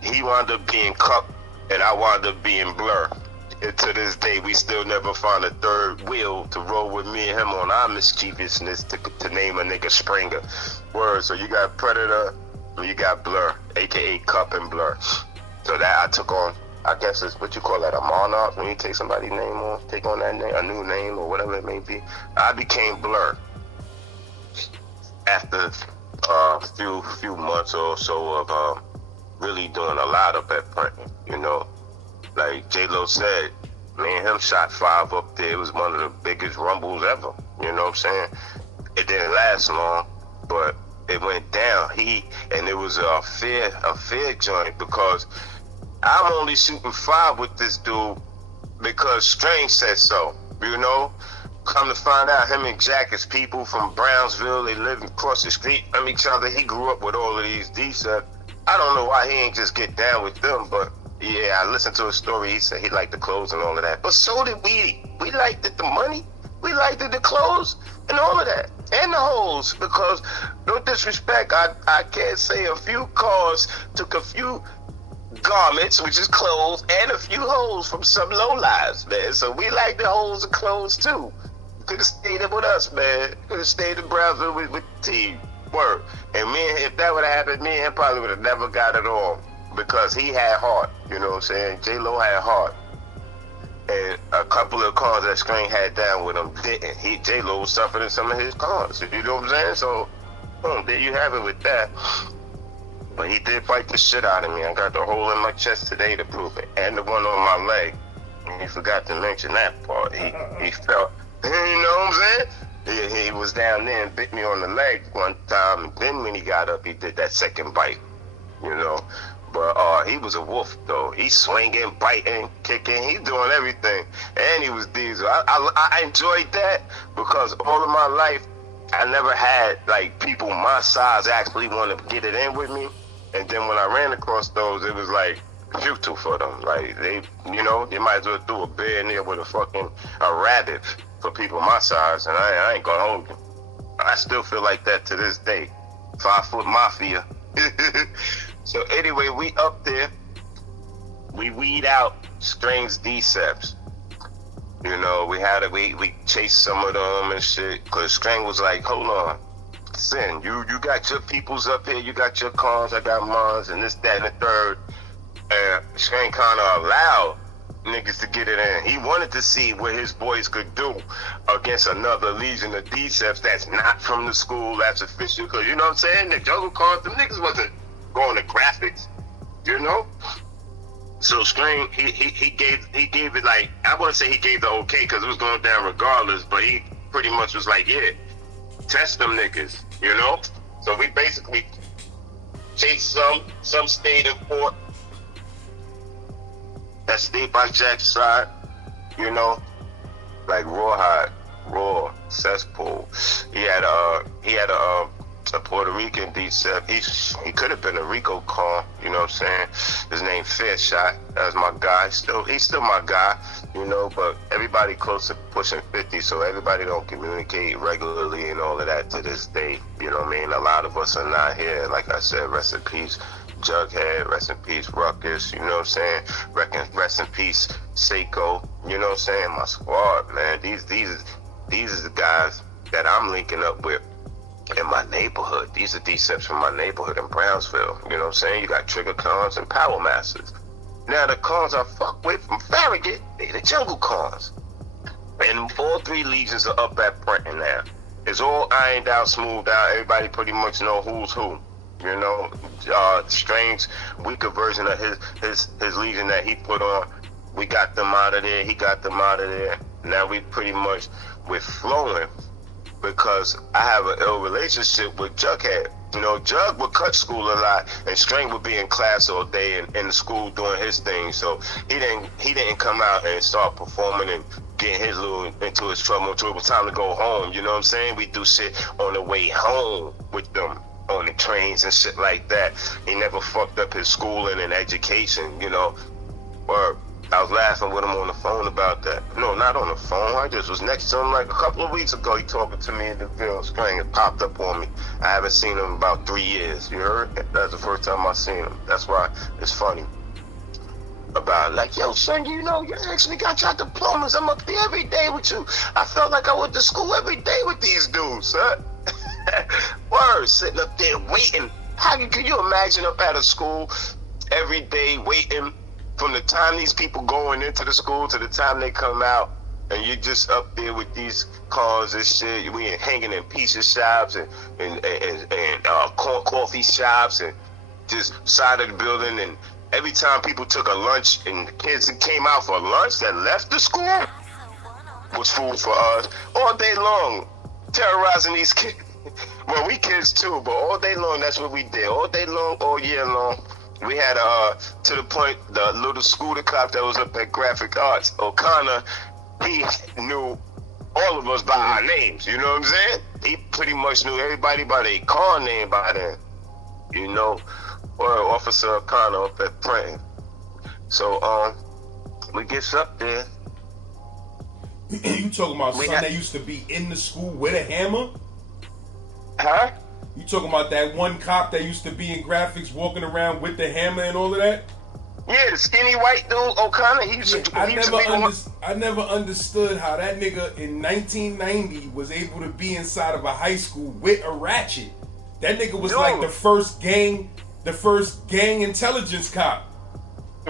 he wound up being Cup, and I wound up being Blurr. And to this day, we still never found a third wheel to roll with me and him on our mischievousness to name a nigga Springer. Word. So you got Predator, and you got Blurr, aka Cup and Blurr. So that I took on, I guess it's what you call that, a monarch, when you take somebody's name on, take on that name, a new name or whatever it may be. I became Blurr after a few months or so of really doing a lot of that printing, you know. Like J-Lo said, me and him shot 5 up there. It was one of the biggest rumbles ever. You know what I'm saying? It didn't last long, but it went down. And it was a fair joint, because I'm only shooting 5 with this dude because Strange said so. You know? Come to find out, him and Jack is people from Brownsville. They live across the street from each other. He grew up with all of these decent. I don't know why he ain't just get down with them, but yeah, I listened to his story. He said he liked the clothes and all of that. But so did we. We liked it, the money. We liked it, the clothes and all of that. And the hoes. Because, no disrespect, I can't say a few cars took a few garments, which is clothes, and a few hoes from some low lives, man. So we like the hoes and clothes too. Could have stayed up with us, man. Could have stayed in Brownsville with the team. Word. And if that would have happened, me and him probably would have never got it on. Because he had heart, you know what I'm saying? J-Lo had heart. And a couple of cons that Screen had down with him didn't. J-Lo was suffering in some of his cons, you know what I'm saying? So, boom, there you have it with that. But he did bite the shit out of me. I got the hole in my chest today to prove it. And the one on my leg. And he forgot to mention that part. He felt, you know what I'm saying? He was down there and bit me on the leg one time. And then when he got up, he did that second bite, you know? But he was a wolf though. He swinging, biting, kicking. He doing everything, and he was Diesel. I enjoyed that because all of my life I never had like people my size actually want to get it in with me. And then when I ran across those, it was like futile for them. Like they might as well do a bear in there with a rabbit for people my size, and I ain't gonna hold you. I still feel like that to this day. 5 foot mafia. So anyway, we up there. We weed out Strange's Deceps. We chased some of them and shit. Cause Strange was like, hold on. Sin, you got your peoples up here, you got your cons, I got mines, and this, that, and the third. And Strange kind of allowed niggas to get it in. He wanted to see what his boys could do against another legion of Deceps that's not from the school, that's official. Cause you know what I'm saying? The jungle cons, them niggas wasn't going to graphics, So Strange, he gave it like, I wouldn't say he gave the okay because it was going down regardless, but he pretty much was like, yeah, test them niggas, So we basically chased some stayed in port. That stayed by Jack's side, like Rawhide, Raw, Cesspool. He had a Puerto Rican Decep. He could have been a Rico con, you know what I'm saying? His name Fair Shot. That was my guy. He's still my guy, but everybody close to pushing 50, so everybody don't communicate regularly and all of that to this day. You know what I mean? A lot of us are not here. Like I said, rest in peace Jughead, rest in peace Ruckus, you know what I'm saying? Rest in peace Seiko, you know what I'm saying? My squad, man. These are the guys that I'm linking up with in my neighborhood. These are Deceps from my neighborhood in Brownsville. You know what I'm saying? You got Trigger Cons and Power Masters. Now the cons I fuck with from Farragut, they the jungle cons. And all 3 legions are up at Brenton now. It's all ironed out, smoothed out. Everybody pretty much know who's who. Strange weaker version of his legion that he put on. We got them out of there. He got them out of there. Now we're flowing. Because I have an ill relationship with Jughead. Jug would cut school a lot, and Strange would be in class all day and in the school doing his thing. So he didn't come out and start performing and getting into his trouble until it was time to go home. You know what I'm saying? We do shit on the way home with them on the trains and shit like that. He never fucked up his schooling and education. Or I was laughing with him on the phone about that. No, not on the phone. I just was next to him like a couple of weeks ago. He talking to me in the field. Strange popped up on me. I haven't seen him in about 3 years. You heard? That's the first time I seen him. That's why it's funny. About like, yo, son, you actually got your diplomas. I'm up there every day with you. I felt like I went to school every day with these dudes, son. Word, sitting up there waiting. Can you imagine up at a school every day waiting from the time these people going into the school to the time they come out, and you're just up there with these cars and shit. We hanging in pizza shops and coffee shops and just side of the building. And every time people took a lunch and the kids that came out for lunch that left the school was food for us all day long, terrorizing these kids. Well, we kids too, but all day long, that's what we did. All day long, all year long. We had, to the point, the little scooter cop that was up at Graphic Arts, O'Connor, he knew all of us by our names, you know what I'm saying? He pretty much knew everybody by their car name by then, or Officer O'Connor up at Printing. So, we gets up there. You talking about son that used to be in the school with a hammer? Huh? You talking about that one cop that used to be in graphics walking around with the hammer and all of that? Yeah, the skinny white dude, O'Connor. I never understood how that nigga in 1990 was able to be inside of a high school with a ratchet. That nigga was like the first gang intelligence cop.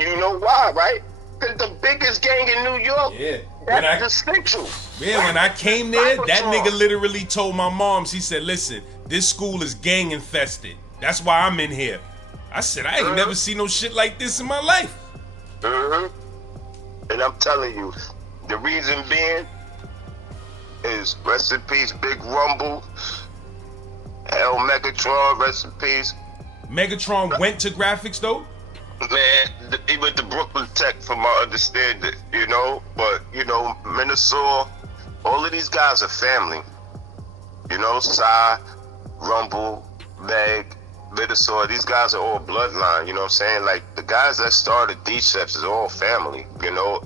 You know why, right? Because the biggest gang in New York. Yeah. That's essential. Yeah, when I came there, that nigga literally told my moms, he said, listen, this school is gang infested. That's why I'm in here. I said, I ain't never seen no shit like this in my life. And I'm telling you, the reason being is rest in peace, Big Rumble, Hell Megatron, rest in peace. Megatron went to graphics though? Man, he went to Brooklyn Tech from my understanding, you know. But, you know, Minnesota, all of these guys are family. You know, Psy, Rumble, Meg, Minnesota, these guys are all bloodline, you know what I'm saying? Like, the guys that started Deceps is all family, you know,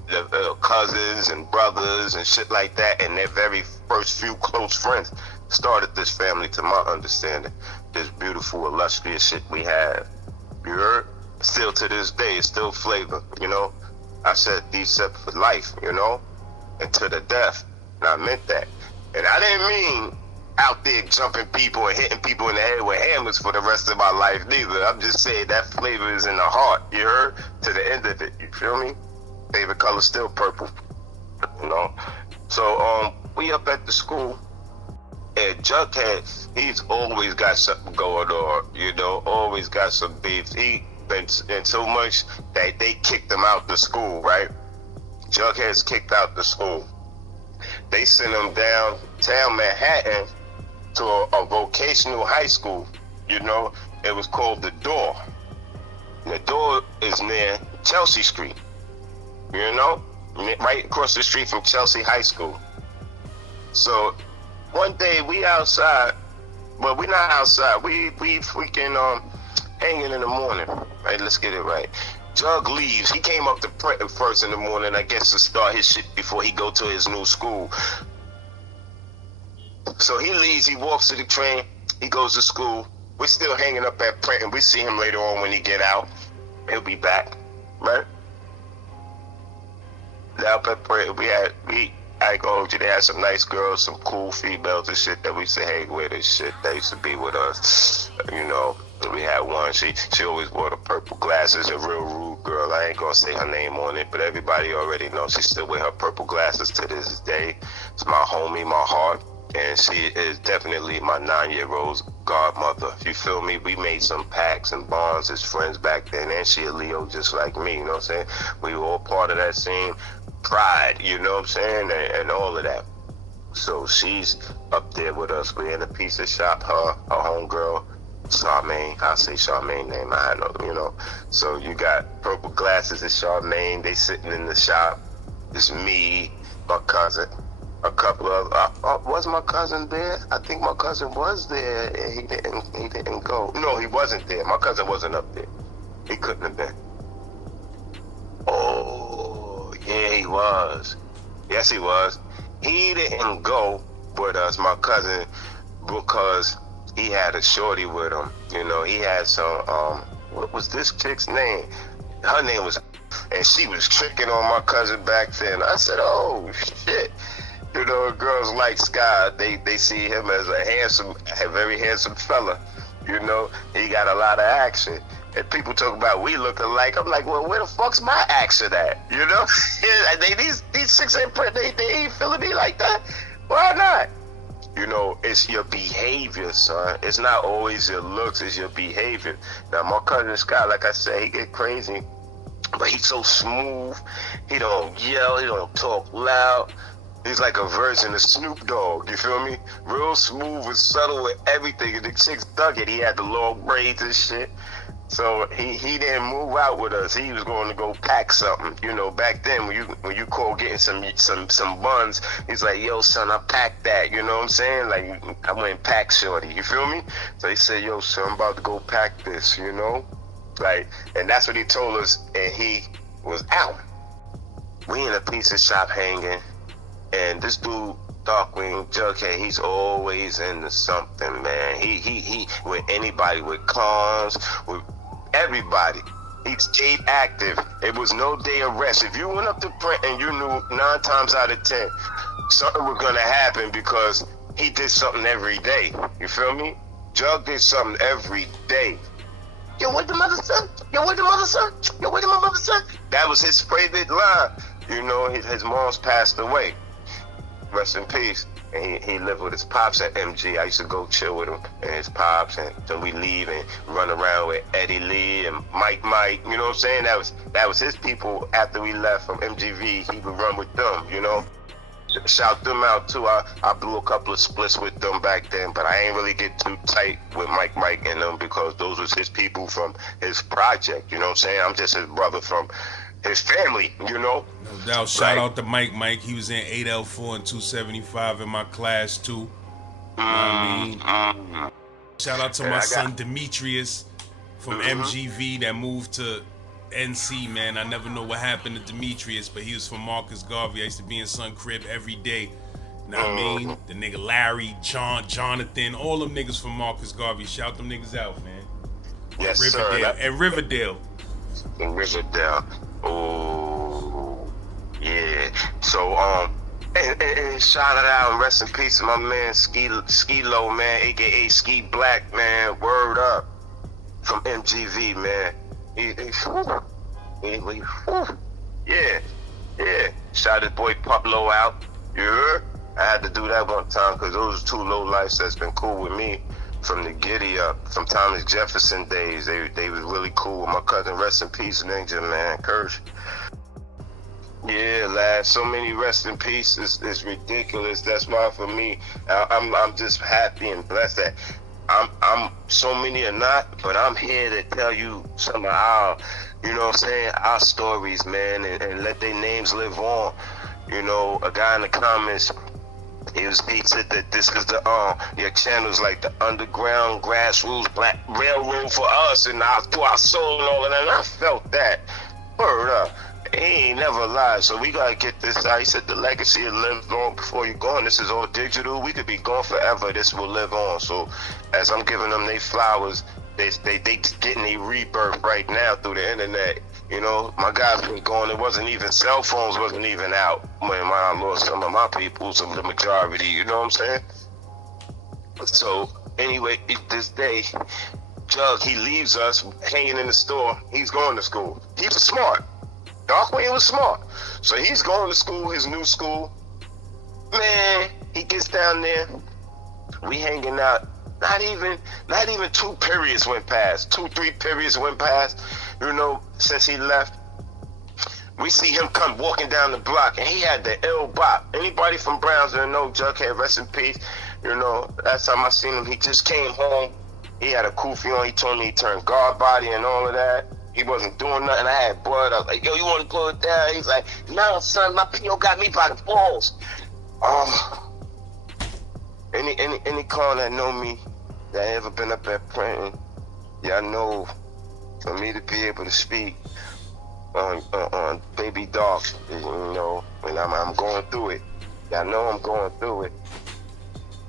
cousins and brothers and shit like that, and their very first few close friends started this family, to my understanding. This beautiful, illustrious shit we have. You heard? Still to this day, it's still flavor, you know? I said Decep for life, you know? And to the death. And I meant that. And I didn't mean out there jumping people and hitting people in the head with hammers for the rest of my life neither. I'm just saying that flavor is in the heart, you heard? To the end of it, you feel me? Favorite color still purple, you know? So, we up at the school, and Jughead, he's always got something going on, you know? Always got some beef. He been in so much that they kicked him out the school, right? Jughead's kicked out the school. They sent him downtown Manhattan to a vocational high school, you know. It was called The Door. The Door is near Chelsea Street, you know, right across the street from Chelsea High School. So one day we outside, well, we not outside, we freaking hanging in the morning, right? Let's get it right. Jug leaves. He came up to print first in the morning, I guess, to start his shit before he go to his new school. So he leaves, he walks to the train, he goes to school. We're still hanging up at print, and we see him later on when he get out. He'll be back, right? Now up at print, I ain't gonna hold you, they had some nice girls, some cool females and shit that we used to hang with and shit. They used to be with us, you know. We had one, she always wore the purple glasses, a real rude girl. I ain't gonna say her name on it, but everybody already knows she still wear her purple glasses to this day. It's my homie, my heart, and she is definitely my 9-year-old's godmother. You feel me? We made some pacts and bonds as friends back then, and she a Leo just like me, you know what I'm saying? We were all part of that same pride, you know what I'm saying, and all of that. So she's up there with us. We're in a pizza shop, her homegirl, Charmaine, I say Charmaine name, I know, you know. So you got purple glasses and Charmaine, they sitting in the shop. It's me, my cousin, a couple of, was my cousin there? I think my cousin was there, and he didn't go. No, he wasn't there. My cousin wasn't up there. He couldn't have been. Oh, yeah, he was. Yes, he was. He didn't go with us, my cousin, because he had a shorty with him. You know, he had some, what was this chick's name? Her name was, and she was tricking on my cousin back then. I said, oh, shit. You know, girls like Sky, they see him as a very handsome fella. You know, he got a lot of action. And people talk about we look alike. I'm like, well, where the fuck's my action at? You know? these chicks ain't they ain't feeling me like that. Why not? You know, it's your behavior, son. It's not always your looks, it's your behavior. Now, my cousin Scott, like I said, he get crazy, but he's so smooth. He don't yell, he don't talk loud. He's like a version of Snoop Dogg, you feel me? Real smooth and subtle with everything. And the chicks dug it. He had the long braids and shit. So he didn't move out with us. He was going to go pack something. You know, back then when you call getting some buns, he's like, yo, son, I packed that. You know what I'm saying? Like, I went and packed shorty. You feel me? So he said, yo, son, I'm about to go pack this, you know? Like, and that's what he told us, and he was out. We in a pizza shop hanging, and this dude, Darkwing Jughead, he's always into something, man. He with anybody, with cons, with everybody. He stayed active. It was no day of rest. If you went up to print and you knew 9 times out of 10 something was gonna happen because he did something every day. You feel me? Jug did something every day. Yo, what the mother son? Yo, what the mother son? Yo, what the mother son? That was his favorite line. You know, his mom's passed away. Rest in peace. And he lived with his pops at MG. I used to go chill with him and his pops, and then we leave and run around with Eddie Lee and Mike. You know what I'm saying? That was his people. After we left from MGV, he would run with them, you know. shout them out too. I blew a couple of splits with them back then, but I ain't really get too tight with Mike and them because those was his people from his project. You know what I'm saying? I'm just his brother from his family. You know. No doubt. Shout out to Mike. He was in 8L4 and 275 in my class too. You know what I mean? Shout out to my son Demetrius from MGV that moved to NC, man. I never know what happened to Demetrius, but he was from Marcus Garvey. I used to be in Sun Crib every day. You know what I mean? The nigga Larry, Jonathan, all them niggas from Marcus Garvey. Shout them niggas out, man. Yes, Riverdale. sir. At Riverdale. In Riverdale. Oh, yeah. So, and shout it out and rest in peace to my man Ski-Lo, man, aka Ski Black, man. Word up from MGV, man. Yeah. Shout his boy Pablo out. Yeah. I had to do that one time because those two low lives that's been cool with me from the giddy up, from Thomas Jefferson days. They was really cool with my cousin. Rest in peace, Ninja, man. Kirsch. Yeah, lad. So many rest in peace. It's ridiculous. That's why for me, I'm just happy and blessed that I'm so many are not, but I'm here to tell you some of our, you know what I'm saying, our stories, man, and let their names live on. You know, a guy in the comments, he said that this is your channel's like the underground grassroots black railroad for us and to our soul and all of that. And I felt that. Word up. He ain't never lied, so we gotta get this out. He said the legacy will live long before you're gone. This is all digital. We could be gone forever. This will live on. So as I'm giving them they flowers, they getting a rebirth right now through the internet. You know, my guys been gone. It wasn't even cell phones wasn't even out when I lost some of my people, some of the majority. You know what I'm saying? So anyway, this day, Jug, he leaves us hanging in the store. He's going to school. He was smart. Darkwing was smart. So he's going to school, his new school. Man, he gets down there. We hanging out. Not even 2 periods went past. 2-3 periods went past, you know, since he left. We see him come walking down the block, and he had the ill bop. Anybody from Brownsville know Jughead, rest in peace. You know, last time I seen him, he just came home. He had a kufi on. He told me he turned guard body and all of that. He wasn't doing nothing. I had blood. I was like, yo, you want to blow it down? He's like, no, son, my PO got me by the balls. Any call that know me, that ever been up at Printing, y'all know, for me to be able to speak on Baby Dog, you know, and I'm going through it. Y'all know I'm going through it.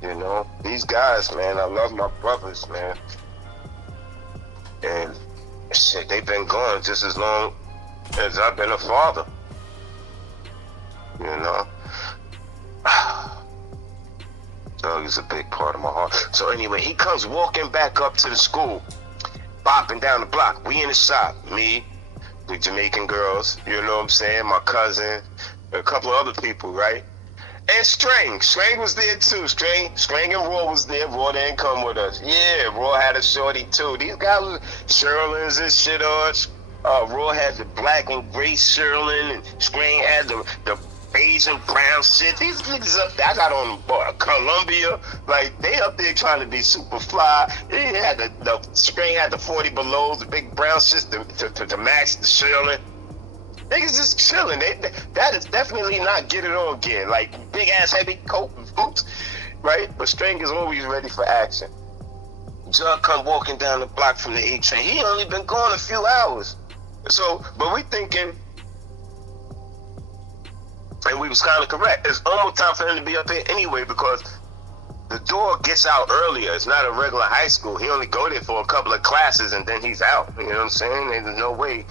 You know, these guys, man, I love my brothers, man. And shit, they've been gone just as long as I've been a father. You know? Doug is a big part of my heart. So anyway, he comes walking back up to the school, bopping down the block. We in the shop, me, the Jamaican girls, you know what I'm saying, my cousin, a couple of other people, right? And String was there too. String and Raw was there. Raw didn't come with us. Yeah, Raw had a shorty too. These guys was Sherlins and shit on. Raw had the black and gray Sherlin, and String had the beige and brown shit. These niggas up there, I got on Columbia, like they up there trying to be super fly. They had the String had the 40 belows, the big brown shit to match the Sherlin. Niggas just chilling. That is definitely not get it on gear. Like big ass heavy coat and boots, right? But String is always ready for action. Jug come walking down the block from the A train. He only been gone a few hours. So, but we thinking, and we was kind of correct. It's almost time for him to be up here anyway because the door gets out earlier. It's not a regular high school. He only go there for a couple of classes and then he's out. You know what I'm saying? There's no way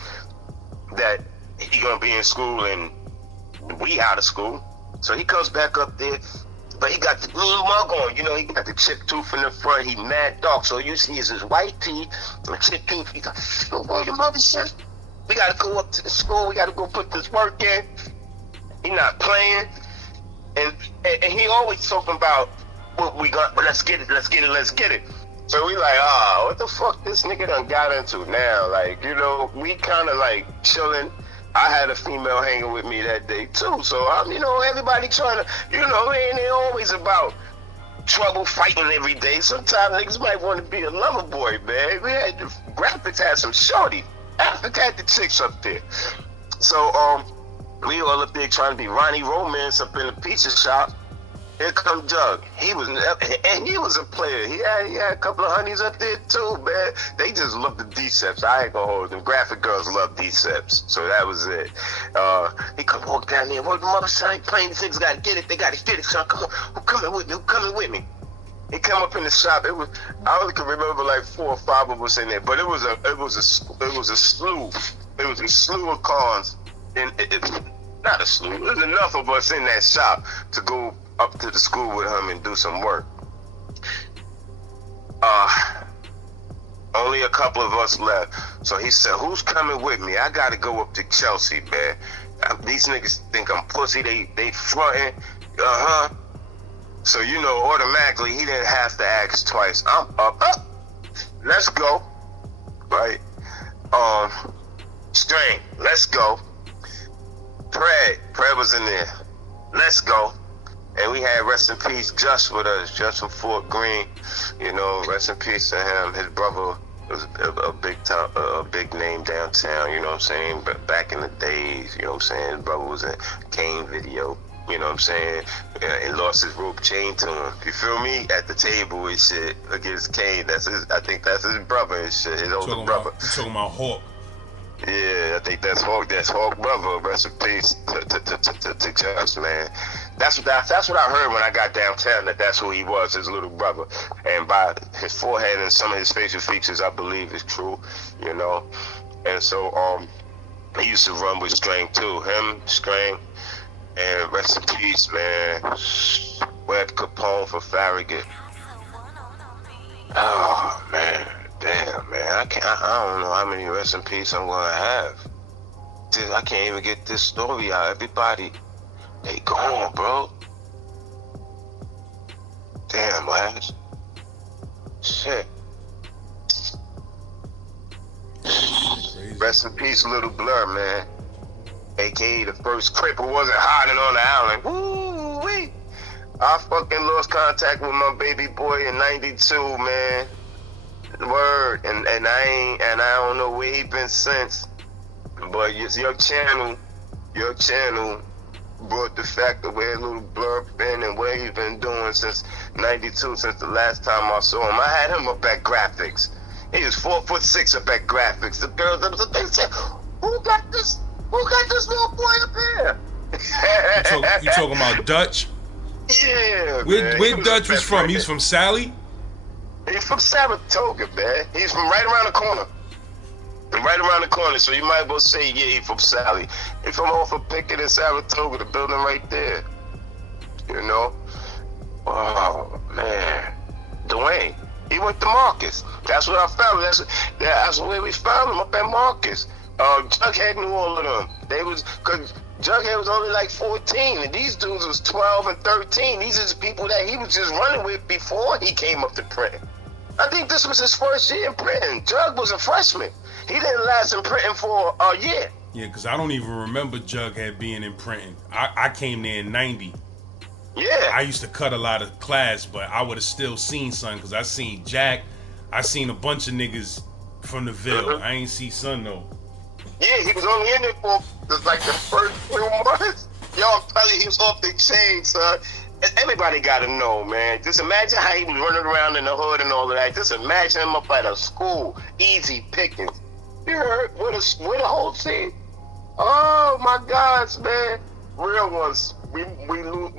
that he gonna be in school and we out of school. So he comes back up there, but he got the green mug on. You know, he got the chip tooth in the front. He mad dark. So you see is his white teeth, a chip tooth. He got, oh boy, your mother said, we gotta go up to the school. We gotta go put this work in. He not playing, and he always talking about what we got. But let's get it. So we like, what the fuck this nigga done got into now? Like, you know, we kind of like chilling. I had a female hanging with me that day too. So I'm, everybody trying to, it ain't always about trouble fighting every day. Sometimes niggas might want to be a lover boy, man. We had the graphics had some shorty. Africa had the chicks up there. So we all up there trying to be Ronnie Romance up in the pizza shop. Here come Doug. He was a player. He had a couple of honeys up there too, man. They just love the Decepts. I ain't gonna hold them. Graphic girls love Decepts. So that was it. He come walk down there. What the mother son playing? These niggas gotta get it. They gotta get it, son. Come on. Who coming with me? Who coming with me? He come up in the shop. It was, I only can remember like 4 or 5 of us in there, but it was a slew. It was a slew of cons. Not a slew. There was enough of us in that shop to go up to the school with him and do some work. Only a couple of us left. So he said, who's coming with me? I gotta go up to Chelsea, man. These niggas think I'm pussy. They fronting. So automatically he didn't have to ask twice. I'm up. Let's go. Right? Strain, let's go. Pred was in there. Let's go. And we had rest in peace Just with us, Just from Fort Greene. Rest in peace to him. His brother was a big name downtown, you know what I'm saying? But back in the days, you know what I'm saying? His brother was in Kane video, you know what I'm saying? And lost his rope chain to him. You feel me? At the table and shit against Kane. I think that's his brother and shit, his older brother. You talking about Hawk? Yeah, I think that's Hawk brother. Rest in peace to Just, man. That's what I heard when I got downtown, that's who he was, his little brother. And by his forehead and some of his facial features, I believe is true, And so he used to run with Strain too. Him, Strain, and rest in peace, man. Web Capone for Farragut. Oh man. Damn, man, I don't know how many rest in peace I'm gonna have. I can't even get this story out. Everybody, they gone, bro. Damn, lads. Shit. Crazy. Rest in peace, Little Blurr, man. AKA the first Crip who wasn't hiding on the island. Woo-wee. I fucking lost contact with my baby boy in '92, man. Word, and I don't know where he been since, but your channel brought the fact of where Little Blurr been and where he's been doing since '92, since the last time I saw him. I had him up at graphics. He was 4'6" up at graphics. The girls, they said, "Who got this little boy up here?" You talking about Dutch? Yeah. Where Dutch was from? He's from Sally. He's from Saratoga, man. He's from right around the corner. So you might as well say, yeah, he's from Sally. He's from off of Pickett and Saratoga, the building right there. Oh, man. Dwayne. He went to Marcus. That's what I found. That's where we found him, up at Marcus. Jughead knew all of them. Because Jughead was only like 14, and these dudes was 12 and 13. These are the people that he was just running with before he came up to print. I think this was his first year in printing. Jug was a freshman. He didn't last in printing for a year. Yeah, because I don't even remember Jughead being in printing. I came there in '90. Yeah. I used to cut a lot of class, but I would have still seen son, because I seen Jack. I seen a bunch of niggas from the Ville. Mm-hmm. I ain't see son, though. Yeah, he was only in there for like the first 2 months. Yo, I'm telling you, he was off the chain, son. Everybody gotta know, man. Just imagine how he was running around in the hood and all of that. Just imagine him up at a school, easy pickings. You heard? With a whole scene. Oh my gosh, man. Real ones. We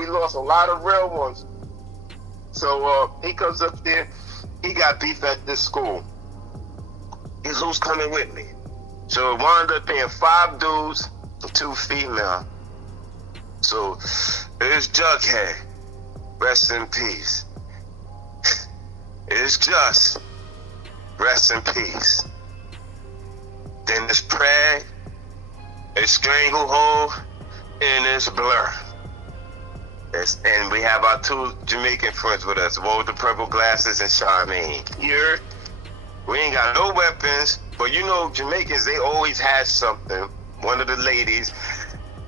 lost a lot of real ones. So he comes up there. He got beef at this school. He's who's coming with me. So it wound up being 5 dudes and 2 female. So there's Jughead. Rest in peace. It's Just. Rest in peace. Then there's Pred. It's Stranglehold. And it's Blurr. And we have our 2 Jamaican friends with us. One with the purple glasses and Charmaine. Here, we ain't got no weapons. But Jamaicans, they always had something one of the ladies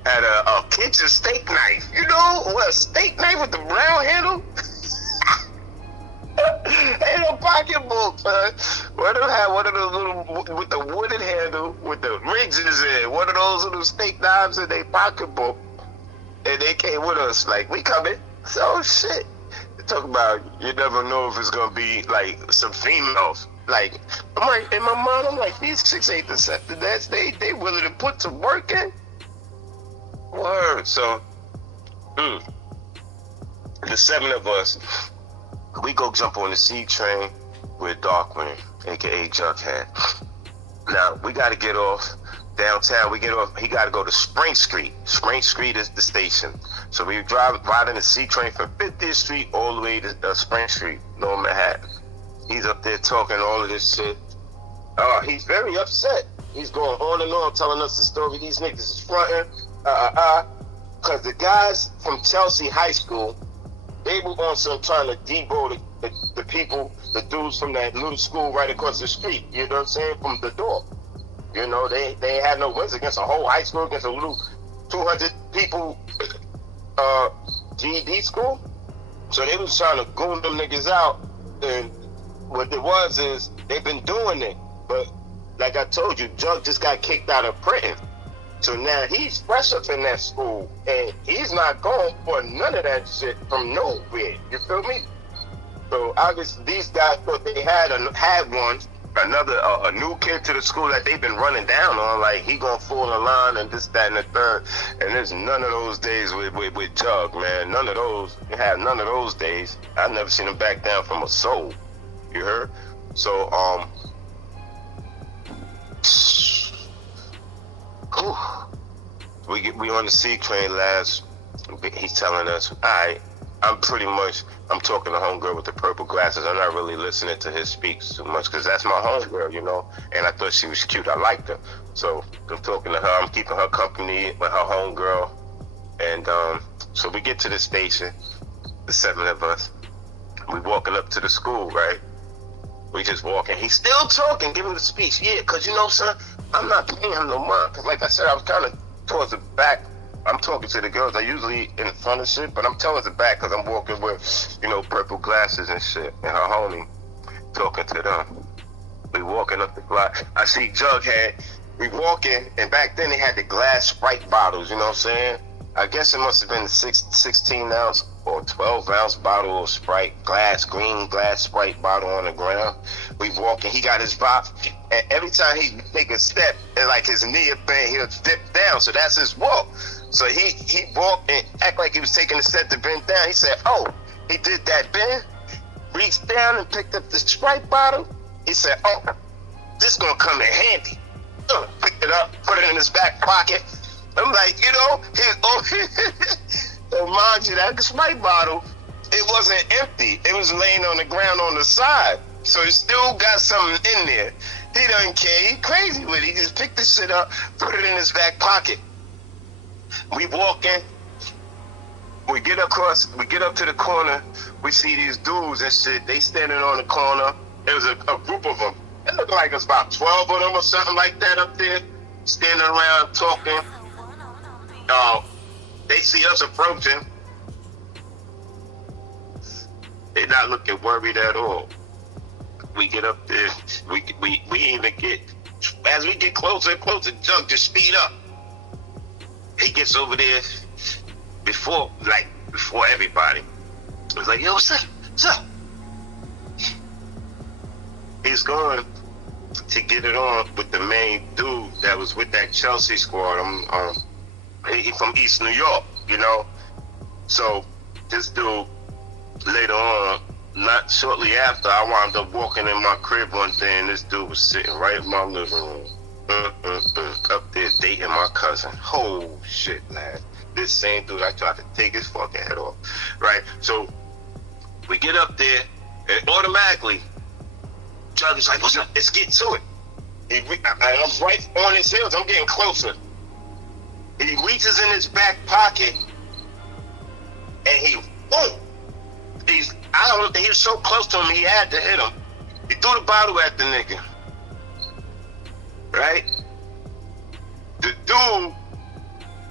had a kitchen steak knife. You know, what, a steak knife with the round handle? Ain't no pocketbook, man. One of them had one of those little, with the wooden handle, with the ridges in, one of those little steak knives in their pocketbook. And they came with us, like, we coming. So, shit. They talk about, you never know if it's gonna be, like, some females. Like, I'm like, in my mind, I'm like, these chicks ain't Decepticons. They willing to put some work in. Word. So, the 7 of us, we go jump on the C train with Darkwind, aka Jughead. Now, we gotta get off downtown. We get off, he gotta go to Spring Street. Spring Street is the station. So we riding the C train from 50th Street all the way to Spring Street, Lower Manhattan. He's up there talking all of this shit. He's very upset. He's going on and on telling us the story. These niggas is fronting. Because the guys from Chelsea High School, they were on some trying to debo the people, the dudes from that little school right across the street. You know what I'm saying? From the door. You know, they had no wins against a whole high school, against a little 200 people GED school. So they was trying to goon them niggas out. And what it was is they've been doing it. But like I told you, Jug just got kicked out of Princeton. So now he's fresh up in that school, and he's not going for none of that shit from nowhere. You feel me? So obviously these guys thought they had one, a new kid to the school that they've been running down on, like he gonna fall in line and this, that, and the third. And there's none of those days with Jug, man. None of those. You have none of those days. I've never seen him back down from a soul. You heard? So we on the C train last. He's telling us, alright, I'm talking to homegirl with the purple glasses. I'm not really listening to his speaks too much because that's my homegirl, you know, and I thought she was cute. I liked her. So I'm talking to her. I'm keeping her company with her homegirl. And so we get to the station, the 7 of us. We walking up to the school, right? We just walking. He's still talking, giving the speech. Yeah, because you know, son, I'm not paying him no mind. Because like I said, I was kind of towards the back. I'm talking to the girls. I usually in front of shit, but I'm towards the back because I'm walking with, you know, purple glasses and shit. And her homie talking to them. We walking up the block. I see Jughead. We walking, and back then they had the glass Sprite bottles, you know what I'm saying? I guess it must have been the 16 ounce or 12 ounce bottle of Sprite, green glass Sprite bottle on the ground. We walking, he got his bop, and every time he take a step, and like his knee thing, he'll dip down, so that's his walk. So he walked and act like he was taking a step to bend down. He said, oh, he did that bend, reached down and picked up the Sprite bottle. He said, oh, this gonna come in handy. Picked it up, put it in his back pocket. I'm like, you know, so mind you, that Sprite bottle, it wasn't empty. It was laying on the ground on the side. So it still got something in there. He doesn't care. He crazy with it. He just picked the shit up, put it in his back pocket. We walking. We get up to the corner. We see these dudes and shit. They standing on the corner. There was a group of them. It looked like it's about 12 of them or something like that up there, standing around talking. They see us approaching. They're not looking worried at all. We get up there. We even get, as we get closer and closer, Jug just speed up. He gets over there before everybody. He's like, yo, what's up? What's up? He's going to get it on with the main dude that was with that Chelsea squad. He from East New York, you know. So this dude later on, not shortly after, I wound up walking in my crib one day, and this dude was sitting right in my living room, up there dating my cousin. Oh shit, lad. This same dude, I tried to take his fucking head off. Right? So we get up there, and automatically, Jug is like, what's up? Let's get to it. I'm right on his heels. I'm getting closer. He reaches in his back pocket, and he was so close to him, he had to hit him. He threw the bottle at the nigga. Right? dude,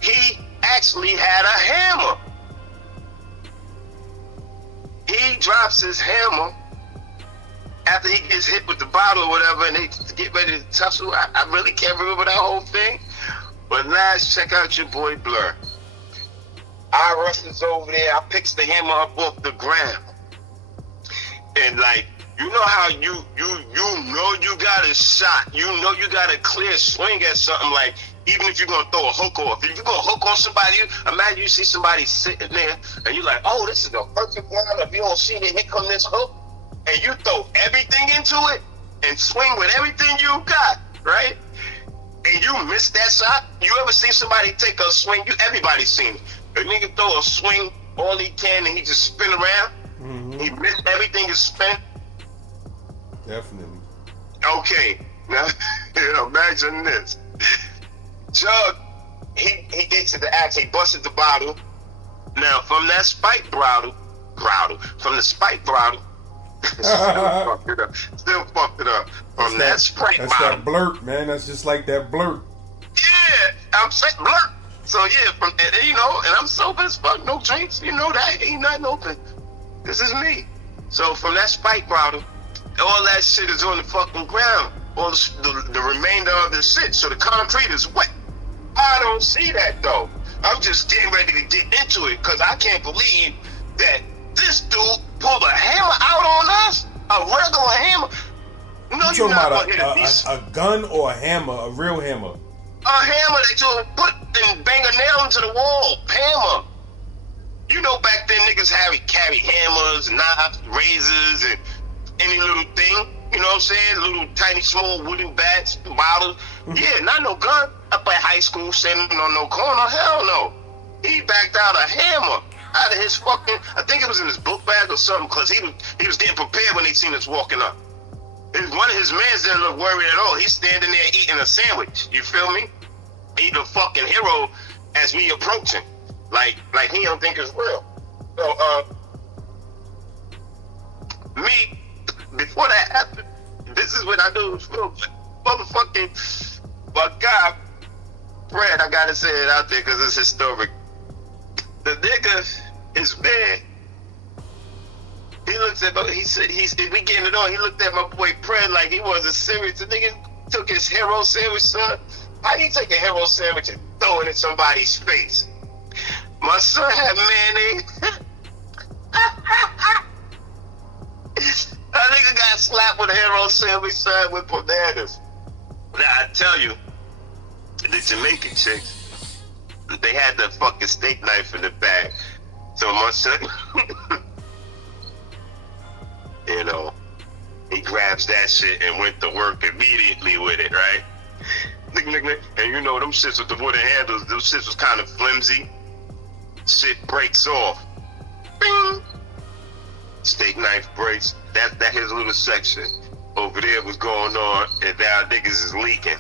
he actually had a hammer. He drops his hammer after he gets hit with the bottle or whatever, and they get ready to tussle. I really can't remember that whole thing. But last, check out your boy Blurr. I rushes over there, I picks the hammer up off the ground. And like, you know how you know you got a shot, you know you got a clear swing at something, like even if you're gonna throw a hook off. If you're gonna hook on somebody, imagine you see somebody sitting there and you're like, oh, this is the perfect one. If you don't see it, here come this hook. And you throw everything into it and swing with everything you got, right? And you miss that shot. You ever seen somebody take a swing? Everybody's seen it. A nigga throw a swing all he can and he just spin around. Mm-hmm. He missed everything is spin. Definitely. Okay, now imagine this. Jug, he gets to the axe, he busted the bottle. Now from that spike bottle, from the spike bottle, still fucked it up. From that spike bottle. That's that blurt, man. That's just like that blurt. Yeah, I'm saying blurt. So yeah, from you know, and I'm sober as fuck, no drinks, you know that, ain't nothing open. This is me. So from that spike bottle, all that shit is on the fucking ground. All the remainder of the shit. So the concrete is wet. I don't see that though. I'm just getting ready to get into it because I can't believe that this dude pulled a hammer out on us. A regular hammer. No, you're not about a gun or a hammer, a real hammer. A hammer that you put and bang a nail into the wall. Hammer. You know back then niggas carry hammers, knives, razors, and any little thing. You know what I'm saying? Little tiny small wooden bats, bottles. Yeah, not no gun. Up at high school standing on no corner. Hell no. He backed out a hammer out of his fucking, I think it was in his book bag or something, because he was getting prepared when they seen us walking up. One of his mans didn't look worried at all. He's standing there eating a sandwich. You feel me? Eating a fucking hero as we approaching. Like he don't think it's real. So, me, before that happened, this is what I do. Motherfucking, my guy, Brad, I gotta say it out there because it's historic. The nigga is bad. He looks at me, he said, we getting it on. He looked at my boy Fred like he wasn't serious. The nigga took his hero sandwich, son. How you take a hero sandwich and throw it in somebody's face? My son had mayonnaise. That nigga got slapped with a hero sandwich, son, with bananas. Now, I tell you, the Jamaican chicks, they had the fucking steak knife in the bag. So my son, you know, he grabs that shit and went to work immediately with it, right? And you know, them shits with the wooden handles, those shits was kind of flimsy. Shit breaks off. Bing! Steak knife breaks. That his little section over there was going on, and now niggas is leaking.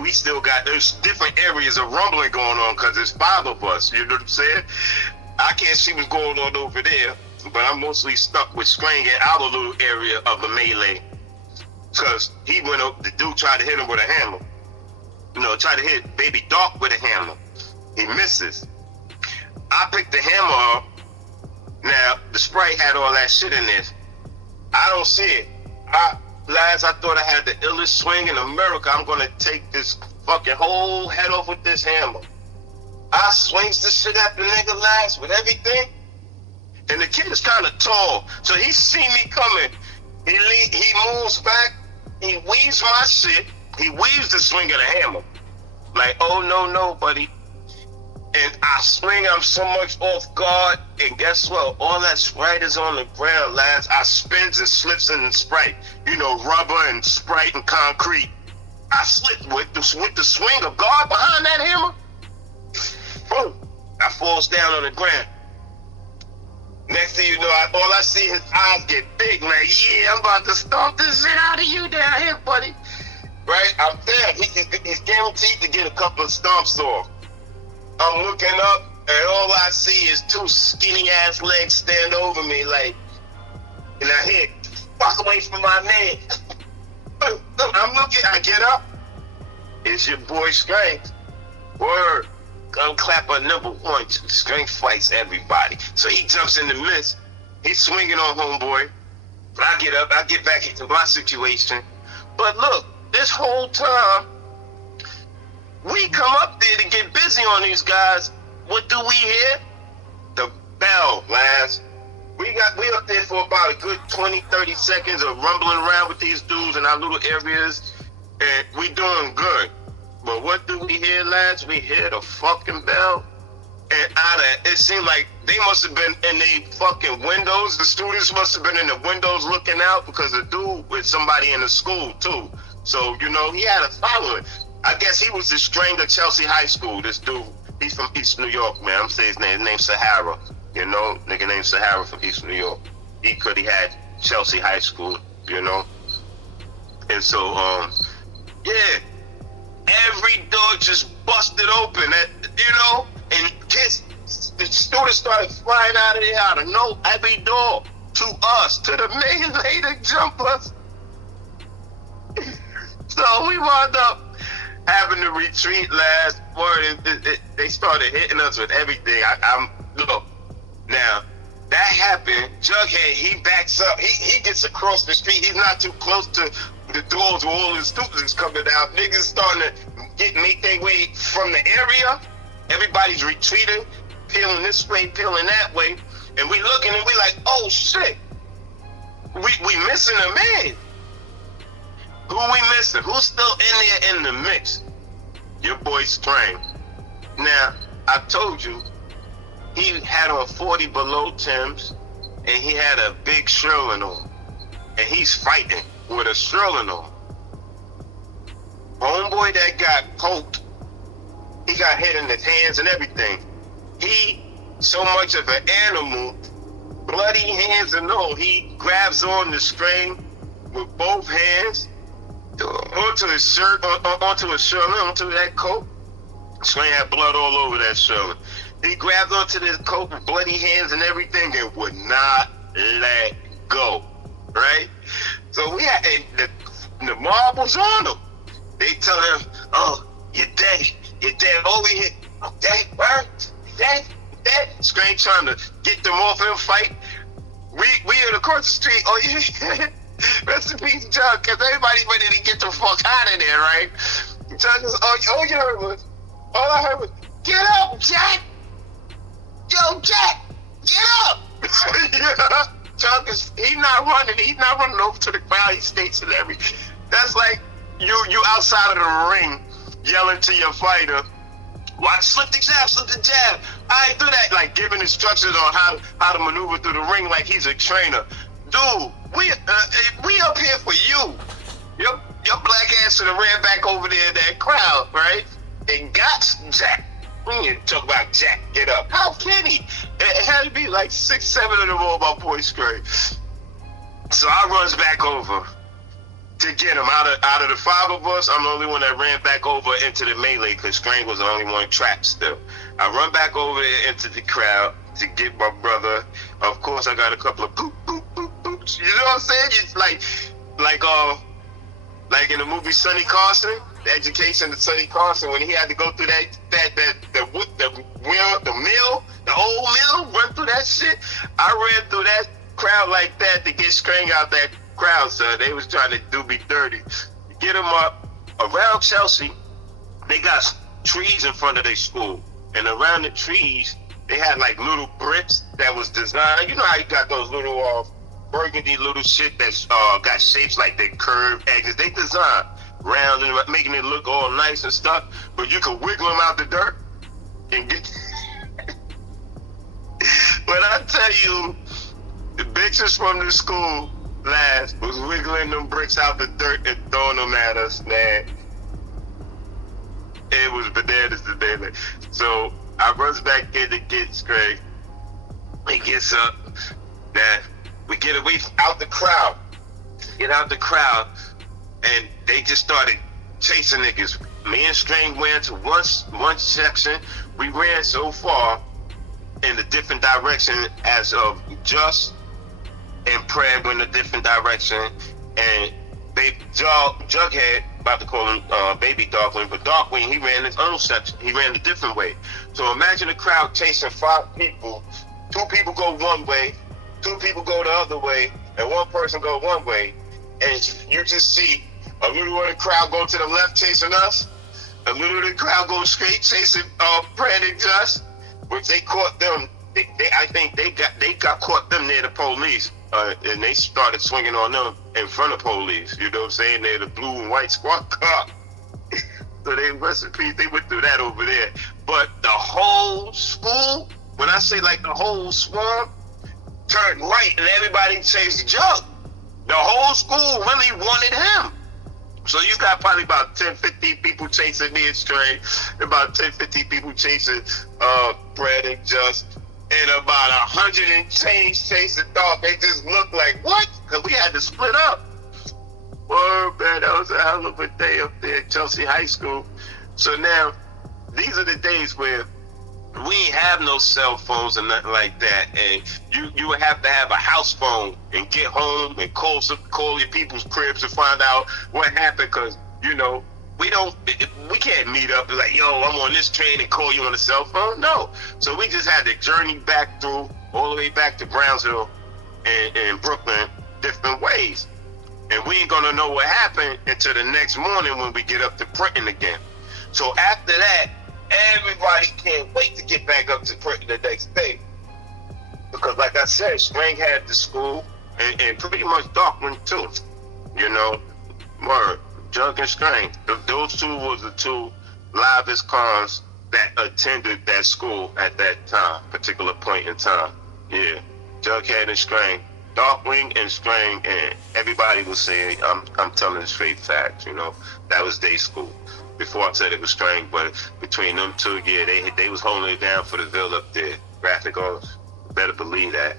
We still got, there's different areas of rumbling going on because there's 5 of us, you know what I'm saying? I can't see what's going on over there, but I'm mostly stuck with Scrang out a little area of the melee. Because he went up, the dude tried to hit him with a hammer. You know, tried to hit Baby Dark with a hammer. He misses. I picked the hammer up. Now, the Sprite had all that shit in there. I don't see it. Last, I thought I had the illest swing in America. I'm gonna take this fucking whole head off with this hammer. I swings the shit at the nigga last with everything. And the kid is kind of tall, so he see me coming. He moves back, he weaves my shit, he weaves the swing of the hammer. Like, oh no, buddy. And I swing, I'm so much off guard, and guess what? All that Sprite is on the ground, lads. I spins and slips in the Sprite. You know, rubber and Sprite and concrete. I slip with the swing of guard behind that hammer. Boom. I falls down on the ground. Next thing you know, all I see his eyes get big, like, yeah, I'm about to stomp this shit out of you down here, buddy. Right? I'm there. He's guaranteed to get a couple of stomps off. I'm looking up, and all I see is 2 skinny-ass legs stand over me, like, and I hear, fuck away from my man. I'm looking, I get up, It's your boy Strength. Word. Gun clapper number one. Strength fights everybody. So he jumps in the midst. He's swinging on homeboy. I get up. I get back into my situation. But look, this whole time, we come up there to get busy on these guys. What do we hear? The bell, lads. We up there for about a good 20, 30 seconds of rumbling around with these dudes in our little areas, and we doing good. But what do we hear, lads? We hear the fucking bell, and it seemed like they must have been in the fucking windows. The students must have been in the windows looking out, because the dude with somebody in the school too. So, you know, he had a following. I guess he was the stranger of Chelsea High School, this dude. He's from East New York, man. I'm saying his name. His name's Sahara. You know, nigga named Sahara from East New York. He had Chelsea High School, you know. And so, yeah. Every door just busted open, you know, and kids, the students started flying out of there out of every door to us, to the melee to jump us. So we wound up having to retreat last word. They started hitting us with everything. Look, now that happened. Jughead, he backs up. He gets across the street. He's not too close to the doors where all the students is coming out. Niggas starting to make their way from the area. Everybody's retreating, peeling this way, peeling that way, and we looking and we like, oh shit, we missing a man. Who we missing? Who's still in there in the mix? Your boy Strength. Now, I told you, he had on 40 below Timbs, and he had a big Sherlin on, and he's fighting with a Sherlin on. Homeboy that got poked, he got hit in his hands and everything. He, so much of an animal, bloody hands and all, he grabs on the string with both hands, onto his shirt, onto his Sherlin, onto that coat. String had blood all over that Sherlin. He grabbed onto this coat with bloody hands and everything and would not let go, right? So we had, the mob was on him. They tell him, oh, you're dead. You're dead. Oh, we hit. Oh, dead. Word. Dead. Dead. Strange trying to get them off him fight. We are across the street. Oh, yeah. Rest in peace, Chuck. Because everybody ready to get the fuck out of there, right? Chuck is, oh, you heard was, all I heard was, get up, Jack. Yo, Jack, get up. Yeah. Chuck is, he's not running over to the crowd. He's stationary. That's like, you outside of the ring yelling to your fighter, watch, slip the jab. I do that, like giving instructions on how to maneuver through the ring like he's a trainer. Dude, we up here for you. Your black ass should have ran back over there in that crowd, right? And got Jack. When you talk about Jack, get up. How can he? It had to be like 6, 7 of them all my boy Scrape. So I runs back over to get him. Out of the 5 of us, I'm the only one that ran back over into the melee because Strange was the only one trapped still. I run back over there into the crowd to get my brother. Of course, I got a couple of boop, boop, boop, boops. You know what I'm saying? It's like in the movie Sonny Carson, The Education of Sonny Carson, when he had to go through the old mill, run through that shit. I ran through that crowd like that to get Strange out that crowd, son. They was trying to do me dirty. Get him up. Around Chelsea, they got trees in front of their school. And around the trees, they had like little bricks that was designed. You know how you got those little burgundy little shit that's got shapes like they curved edges. They designed round and making it look all nice and stuff, but you could wiggle them out the dirt and get. When I tell you, the bitches from the school last was wiggling them bricks out the dirt and throwing them at us, man. It was bananas today. So I runs back in to get Scrape. He gets up. That we get away out the crowd. Get out the crowd. And they just started chasing niggas. Me and String went to one section. We ran so far in a different direction as of Just and Preb went a different direction. And Jughead about to call him Baby Darkwing, but Darkwing, he ran his own section. He ran a different way. So imagine a crowd chasing 5 people. 2 people go one way, 2 people go the other way, and 1 person go one way. And you just see a little of the crowd go to the left chasing us, a little of the crowd go straight chasing Brad and Just, which they caught them. I think they got caught them near the police, and they started swinging on them in front of police. You know what I'm saying? They're the blue and white squad car. So they rest in peace. They went through that over there. But the whole school, when I say like the whole swarm, turned right and everybody chased Jug. The whole school really wanted him. So you got probably about 10, 15 people chasing me and Stray, about 10, 15 people chasing Brad and Just, and about 100 and change chasing Dog. They just looked like, what? Because we had to split up. Word, man, that was a hell of a day up there at Chelsea High School. So now, these are the days where we ain't have no cell phones and nothing like that, and you would have to have a house phone and get home and call your people's cribs to find out what happened, because you know we can't meet up and like, yo, I'm on this train and call you on the cell phone. No, so we just had to journey back through all the way back to Brownsville and Brooklyn different ways, and we ain't gonna know what happened until the next morning when we get up to printing again. So after that, everybody can't wait to get back up to printing the next day. Because like I said, Spring had the school and pretty much Darkman too. You know, word, Jug and Spring. Those 2 was the 2 livest cons that attended that school at that time, particular point in time. Yeah, Jughead and Spring. Darkwing and Spring, and everybody was saying, I'm telling the straight facts, you know, that was day school. Before I said it was Strange, but between them 2, yeah, they was holding it down for the Ville up there. Graphic arts, better believe that.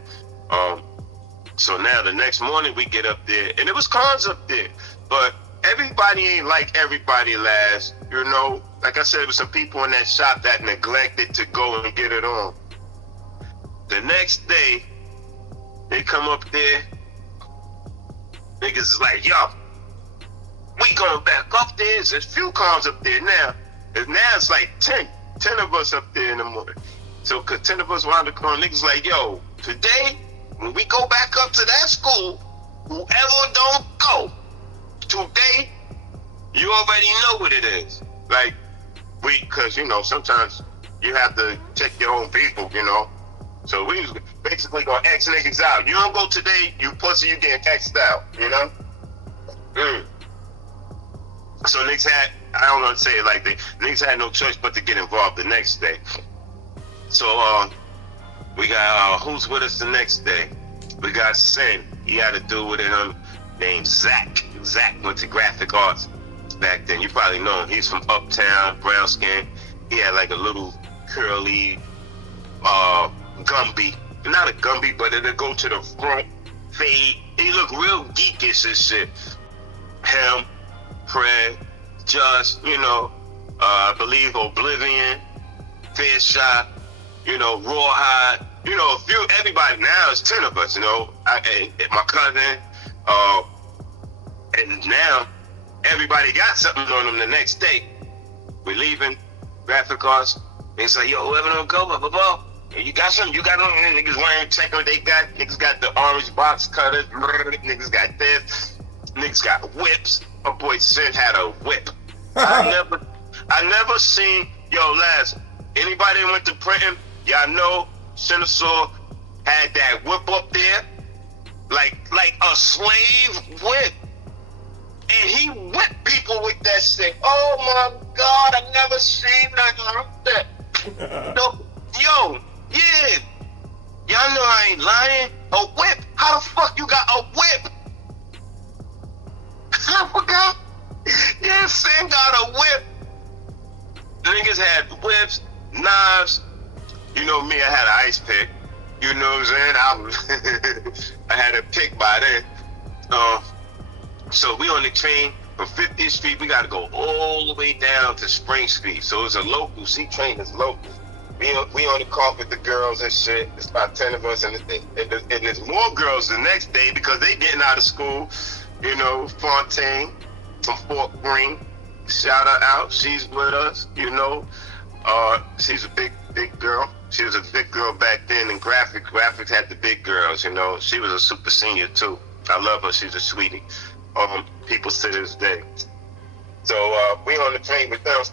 So now the next morning we get up there, and it was cons up there, but everybody ain't like everybody last. You know, like I said, there was some people in that shop that neglected to go and get it on. The next day, they come up there, niggas is like, yo, we going back up there. There's a few cons up there now. And now it's like 10 of us up there in the morning. So, cause 10 of us wound up calling niggas like, yo, today, when we go back up to that school, whoever don't go, today, you already know what it is. Like, cause you know, sometimes you have to check your own people, you know. So we was basically gonna X niggas out. You don't go today, you pussy, you getting X'd out, you know? So niggas had, I don't want to say it like that, niggas had no choice but to get involved the next day. So we got, who's with us the next day? We got Sin. He had a dude with him named Zach. Zach went to graphic arts back then. You probably know him. He's from Uptown, brown skin. He had like a little curly Gumby. Not a Gumby, but it'll go to the front, fade. He looked real geekish and shit. Him, Fred, Just, you know, I believe Oblivion, Fair Shot, you know, Rawhide, you know, everybody. Now it's 10 of us, you know, my cousin, and now everybody got something on them the next day. We're leaving graphic arts. They say, yo, whoever don't go, blah, blah, blah. Hey, you got something? You got them? Niggas wearing check what they got. Niggas got the orange box cutters. Niggas got this. Niggas got whips. My boy Sin had a whip. I never seen, yo, last, anybody that went to printing, y'all know Sinisaw had that whip up there, like a slave whip. And he whipped people with that shit. Oh my God, I never seen nothing like that. Yo, yeah. Y'all know I ain't lying. A whip? How the fuck you got a whip? I forgot. Yeah, Sin got a whip. Niggas had whips, knives. You know me, I had an ice pick. You know what I'm saying? I had a pick by then. So we on the train from 50th Street. We got to go all the way down to Spring Street. So it's a local. C-Train is local. We on the car with the girls and shit. It's about 10 of us, and there's more girls the next day because they getting out of school. You know, Fontaine, from Fort Greene. Shout her out. She's with us, you know. She's a big girl. She was a big girl back then in graphics. Graphics had the big girls, you know. She was a super senior too. I love her. She's a sweetie. People to this day. So we on the train with them.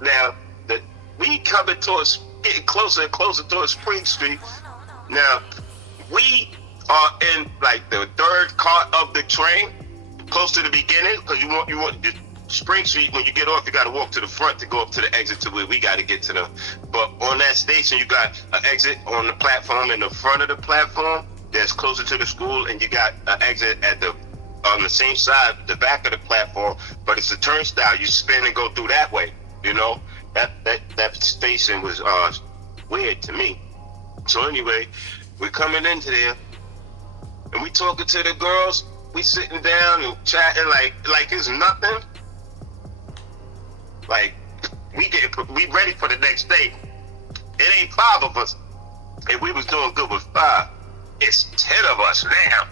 Now we coming towards, getting closer and closer towards Spring Street. Now we are in like the third car of the train, close to the beginning, because you want the Spring Street. When you get off, you got to walk to the front to go up to the exit to where we got to get to them. But on that station, you got an exit on the platform in the front of the platform that's closer to the school, and you got an exit on the same side, the back of the platform. But it's a turnstile. You spin and go through that way. You know, that station was weird to me. So anyway, we're coming into there, and we talking to the girls. We sitting down and chatting like it's nothing. Like we ready for the next day. It ain't 5 of us, and we was doing good with 5. It's 10 of us now,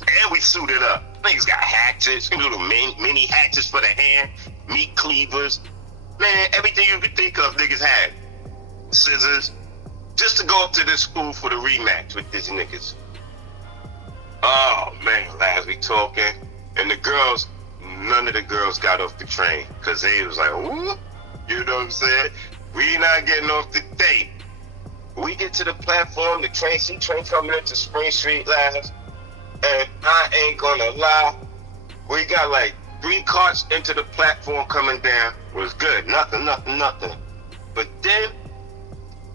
and we suited up. Niggas got hatchets, little mini hatchets for the hand, meat cleavers, man, everything you could think of. Niggas had scissors, just to go up to this school for the rematch with these niggas. Oh man, last we talking, and the girls, none of the girls got off the train, because they was like, ooh, you know what I'm saying? We not getting off the date. We get to the platform, the train coming into Spring Street last, and I ain't gonna lie, we got like 3 carts into the platform coming down. It was good, nothing. But then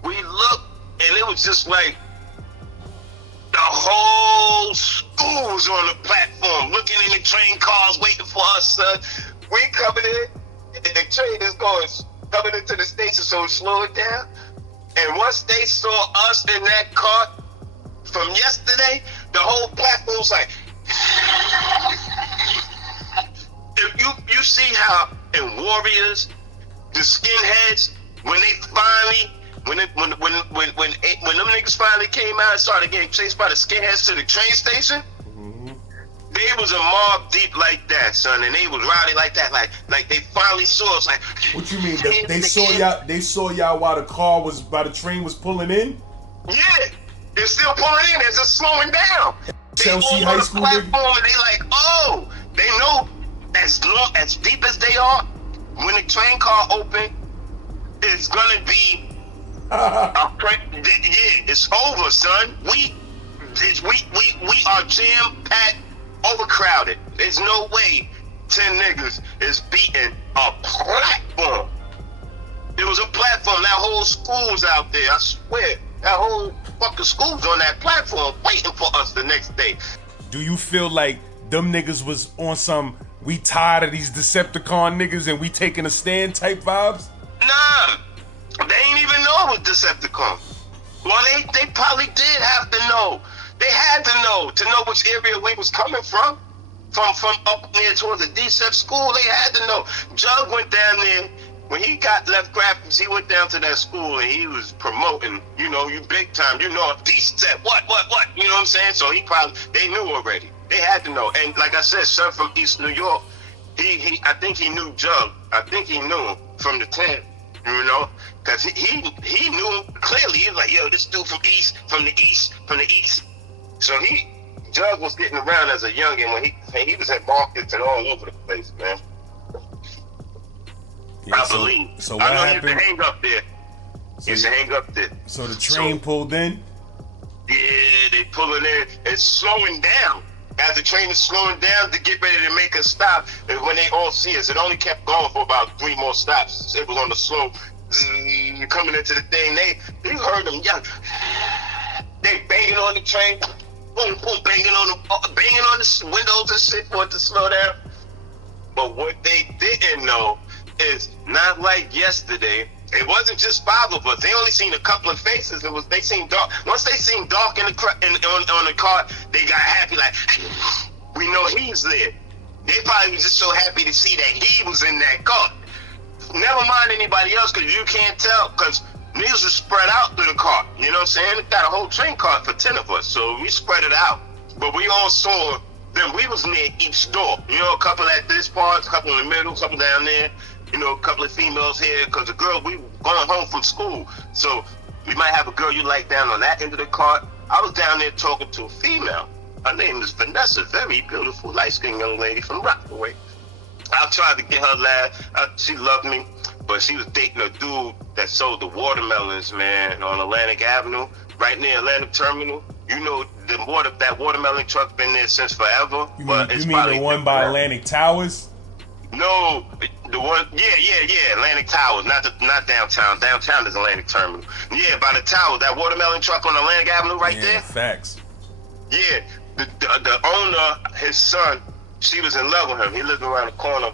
we looked, and it was just like the whole school was on the platform, looking in the train cars, waiting for us, son. We coming in, and the train is coming into the station, so we slow it down. And once they saw us in that cart from yesterday, the whole platform was like, if you see how in Warriors, the skinheads, when they finally, when them niggas finally came out and started getting chased by the skinheads to the train station, they was a mob deep like that, son, and they was rowdy like that, like they finally saw us. Like, what you mean? They saw y'all? They saw y'all while the train was pulling in? Yeah, they're still pulling in. They're just slowing down. Chelsea High School platform, and they like, oh, they know as deep as they are. When the train car open, it's gonna be it's over, son. We are jam packed, overcrowded. There's no way 10 niggas is beating a platform. There was a platform. That whole school's out there. I swear, that whole fucking school's on that platform waiting for us the next day. Do you feel like them niggas was on some we tired of these Decepticon niggas and we taking a stand type vibes? Nah, they ain't even know it was Decepticon. Well, they probably did have to know. They had to know which area we was coming from up near towards the Decept school. They had to know. Jug went down there. When he got left graphics, he went down to that school and he was promoting, you big time, Decept, what, you know what I'm saying? So they knew already. They had to know. And like I said, son from East New York, I think he knew Jug. I think he knew him from the 10, because he knew him clearly. He was like, yo, this dude from the East. So Jug was getting around as a youngin' when he was at markets and all over the place, man. Yeah, I believe. So what happened? He used to hang up there. So the train pulled in? Yeah, they pulling in. It's slowing down. As the train is slowing down to get ready to make a stop, and when they all see us, it only kept going for about 3 more stops. It was on the slow, coming into the thing. You heard them yell. They banging on the train, boom, boom, banging on the windows and shit for it to slow down. But what they didn't know is not like yesterday. It wasn't just 5 of us. They only seen a couple of faces. They seen dark. Once they seen dark on the car, they got happy. Like, we know he's there. They probably was just so happy to see that he was in that car. Never mind anybody else, because you can't tell, because niggas was spread out through the car. You know what I'm saying? Got a whole train car for 10 of us, so we spread it out. But we all saw then we was near each store. You know, a couple at this part, a couple in the middle, a couple down there. You know, a couple of females here, because the girl, we going home from school. So we might have a girl you like down on that end of the cart. I was down there talking to a female. Her name is Vanessa, very beautiful, light-skinned young lady from Rockaway. I tried to get her laugh. She loved me, but she was dating a dude that sold the watermelons, man, on Atlantic Avenue, right near Atlantic Terminal. You know, that watermelon truck been there since forever. You mean the one by Atlantic Towers? No, the one, yeah, Atlantic Towers, not downtown. Downtown is Atlantic Terminal. Yeah, by the tower, that watermelon truck on Atlantic Avenue right there. Facts. Yeah, the owner, his son, she was in love with him. He lived around the corner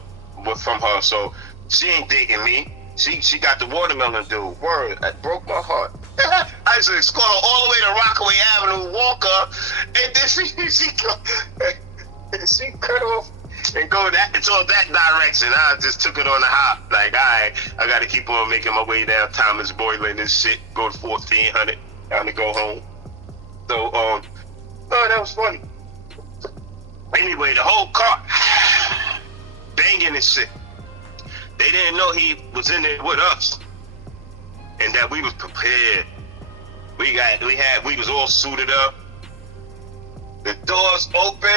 from her, so she ain't dating me. She got the watermelon dude. Word, that broke my heart. I used to escort her all the way to Rockaway Avenue, walk her, and then she cut off and go towards that direction. I just took it on the hop. Like, all right, I got to keep on making my way down Thomas Boylan and shit. Go to 1400, time to go home. So, oh, that was funny. Anyway, the whole car banging and shit. They didn't know he was in there with us, and that we was prepared. We was all suited up. The doors open.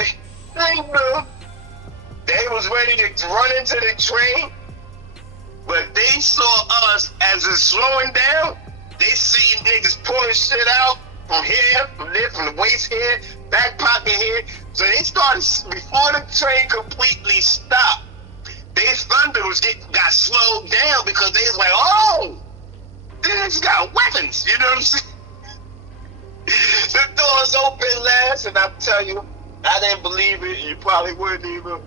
They was ready to run into the train, but they saw us as it's slowing down. They see niggas pulling shit out from here, from there, from the waist here, back pocket here. So they started, before the train completely stopped, their thunder got slowed down because they was like, oh, these got weapons, you know what I'm saying? The doors open last, and I tell you, I didn't believe it, you probably wouldn't either,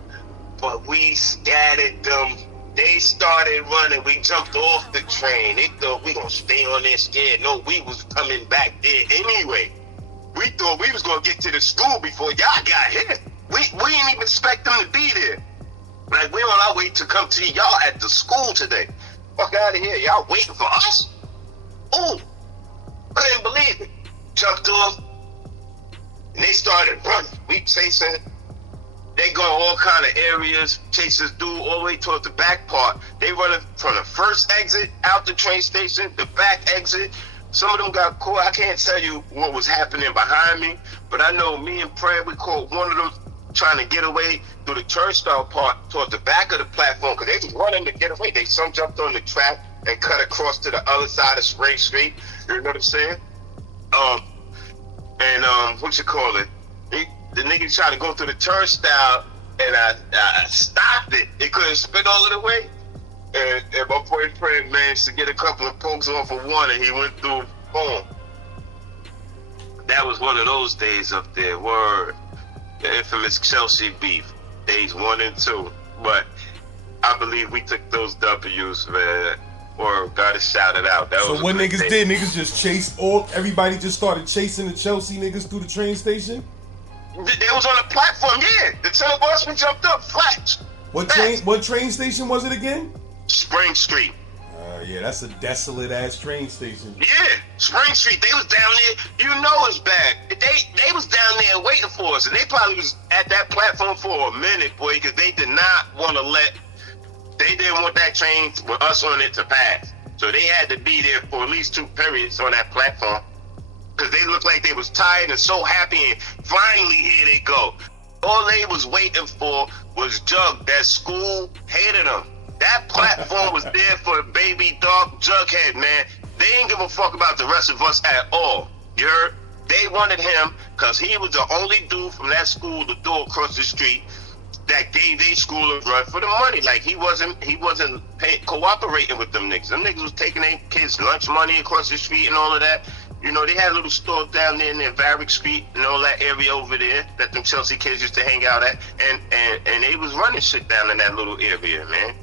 but we scattered them. They started running. We jumped off the train. They thought we gonna stay on there scared. No, we was coming back there anyway. We thought we was gonna get to the school before y'all got here. We didn't even expect them to be there. Like, we on our way to come to y'all at the school today. Fuck out of here. Y'all waiting for us? Ooh, couldn't believe it. Jumped off, and they started running. We chasing. They go all kind of areas, chase this dude all the way towards the back part. They running from the first exit out the train station, the back exit. Some of them got caught. I can't tell you what was happening behind me, but I know me and Fred, we caught one of them trying to get away through the turnstile part towards the back of the platform, because they was running to get away. They some jumped on the track and cut across to the other side of Spring Street. You know what I'm saying? What you call it? The nigga tried to go through the turnstile, and I stopped it. It couldn't spin all of the way. And my boyfriend managed to get a couple of pokes off of one, and he went through, boom. That was one of those days up there. Word. The infamous Chelsea beef. Days 1 and 2. But I believe we took those W's, man. Or gotta shout it out. That so what niggas did? Niggas just chased everybody just started chasing the Chelsea niggas through the train station? They was on the platform, yeah. The two of us, we jumped up flat. What train station was it again? Spring Street. Yeah, that's a desolate ass train station. Yeah, Spring Street. They was down there. You know it's bad. They was down there waiting for us, and they probably was at that platform for a minute, boy, because they did not want to they didn't want that train with us on it to pass. So they had to be there for at least 2 periods on that platform, because they looked like they was tired and so happy, and finally here they go. All they was waiting for was Jug. That school hated them. That platform was there for baby dog Jughead, man. They didn't give a fuck about the rest of us at all. You heard? They wanted him because he was the only dude from that school, the door across the street, that gave their school a run for the money. Like, he wasn't cooperating with them niggas. Them niggas was taking their kids' lunch money across the street and all of that. You know, they had little stores down there in their Varick Street and all that area over there that them Chelsea kids used to hang out at. And they was running shit down in that little area, man.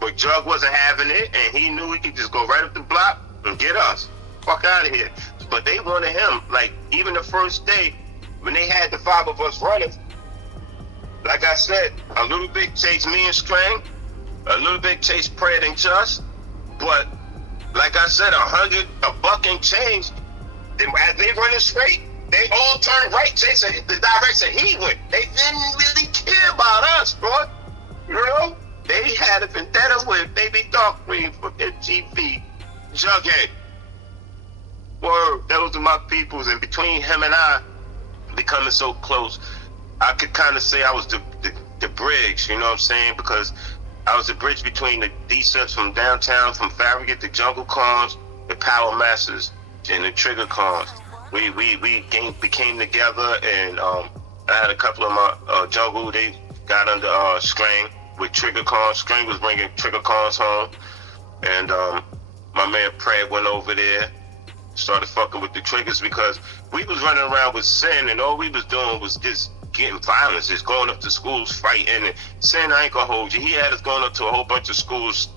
But Jug wasn't having it, and he knew he could just go right up the block and get us. Fuck out of here. But they wanted him, like, even the first day, when they had the 5 of us running, like I said, a little bit chased me and Strang, a little bit chased Pred and Just, but like I said, $100 and change, as they running straight, They all turned right. They said the direction he went. They didn't really care about us, bro. You know? They had a vendetta with Baby Dark Green for MTV. Jughead. Word, those are my peoples. And between him and I becoming so close, I could kind of say I was the bridge, you know what I'm saying? Because I was the bridge between the Decepts from downtown, from Farragut, the Jungle Cons, the Power Masters, and the Trigger Cons. We became together, and I had a couple of my jungle. They got under Strain with Trigger Cons. Strain was bringing Trigger Cons home, and my man Pratt went over there, started fucking with the Triggers because we was running around with Sin, and all we was doing was just getting violence, just going up to schools fighting. And Sin, I ain't gonna hold you. He had us going up to a whole bunch of schools,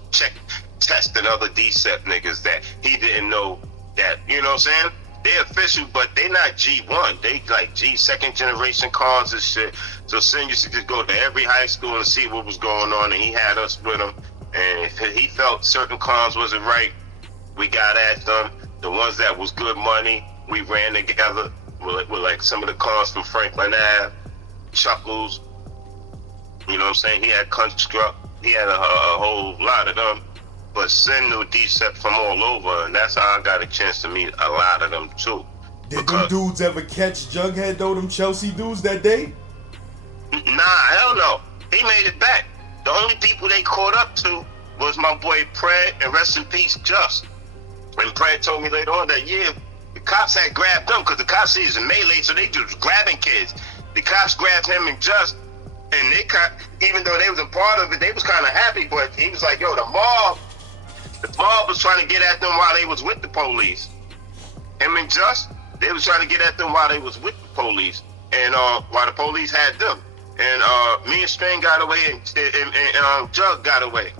testing other Decept niggas that he didn't know that, you know what I'm saying? They official, but they not G1. They like G second generation cons and shit. So Sin used to just go to every high school and see what was going on, and he had us with him. And if he felt certain cons wasn't right, we got at them. The ones that was good money, we ran together with like some of the cons from Franklin Ave, Chuckles. You know what I'm saying? He had Construct. He had a whole lot of them. But Sin knew Decept from all over, and that's how I got a chance to meet a lot of them too. Did them dudes ever catch Jughead though, them Chelsea dudes that day? Nah, hell no. He made it back. The only people they caught up to was my boy Pratt, and rest in peace, Just. And Pratt told me later on that, yeah, the cops had grabbed them, because the cops see he's in melee, so they just grabbing kids. The cops grabbed him and Just, and they even though they wasn't part of it, they was kind of happy, but he was like, yo, the mob was trying to get at them while they was with the police. Him and Just, they was trying to get at them while they was with the police, and while the police had them. And me and Strain got away, and Jug got away.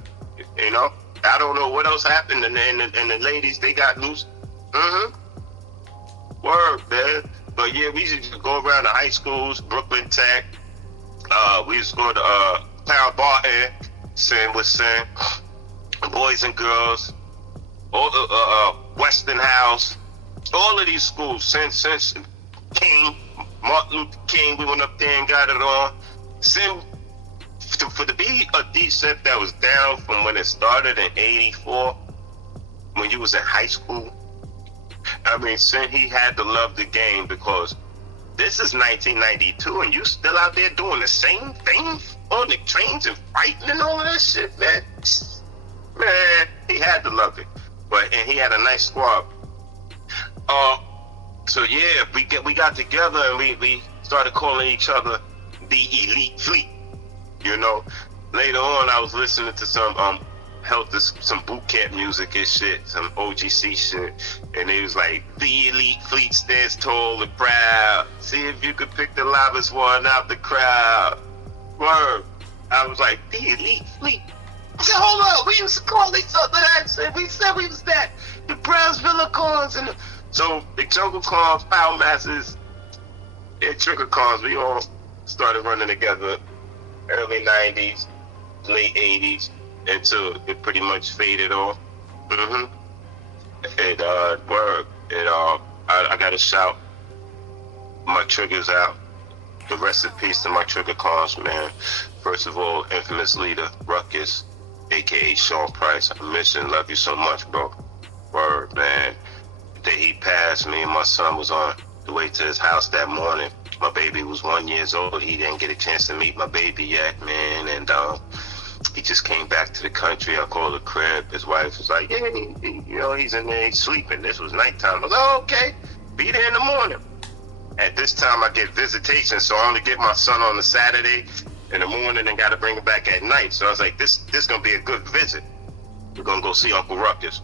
You know, I don't know what else happened, and the ladies, they got loose. Word, man. But yeah, we used to go around the high schools, Brooklyn Tech. We used to go to Town Barton, Sin with Sin, Boys and Girls, all Weston House, all of these schools. Since King, Martin Luther King, we went up there and got it on. Sin, for to be a Decept that was down from when it started in '84, when you was in high school. I mean, Sin, he had to love the game, because this is 1992 and you still out there doing the same thing on the trains and fighting and all of that shit, man. Man, he had to love it. And he had a nice squad. So yeah, we got together and we started calling each other the Elite Fleet. You know, later on I was listening to some boot camp music and shit, some OGC shit, and it was like, the Elite Fleet stands tall and proud. See if you could pick the loudest one out the crowd. Word. I was like, the Elite Fleet. I said, hold up, we used to call each other that shit. We said we was that. The Brownsville Cons, and so the Jungle Cons, Power Masters, and Trigger Cons, we all started running together early 90s, late 80s, until it pretty much faded off. And word. And I gotta shout my Triggers out. The rest in peace to my Trigger Cons, man. First of all, infamous leader, Ruckus, aka Sean Price. I miss and love you so much, bro. Word, man. The day he passed, me and my son was on the way to his house that morning. My baby was 1 year old. He didn't get a chance to meet my baby yet, man. And he just came back to the country. I called the crib. His wife was like, yeah, you know, he's in there, he's sleeping. This was nighttime. I was like, oh, okay, be there in the morning. At this time, I get visitation, so I only get my son on the Saturday in the morning and got to bring him back at night. So I was like, this going to be a good visit. We're going to go see Uncle Ruckus.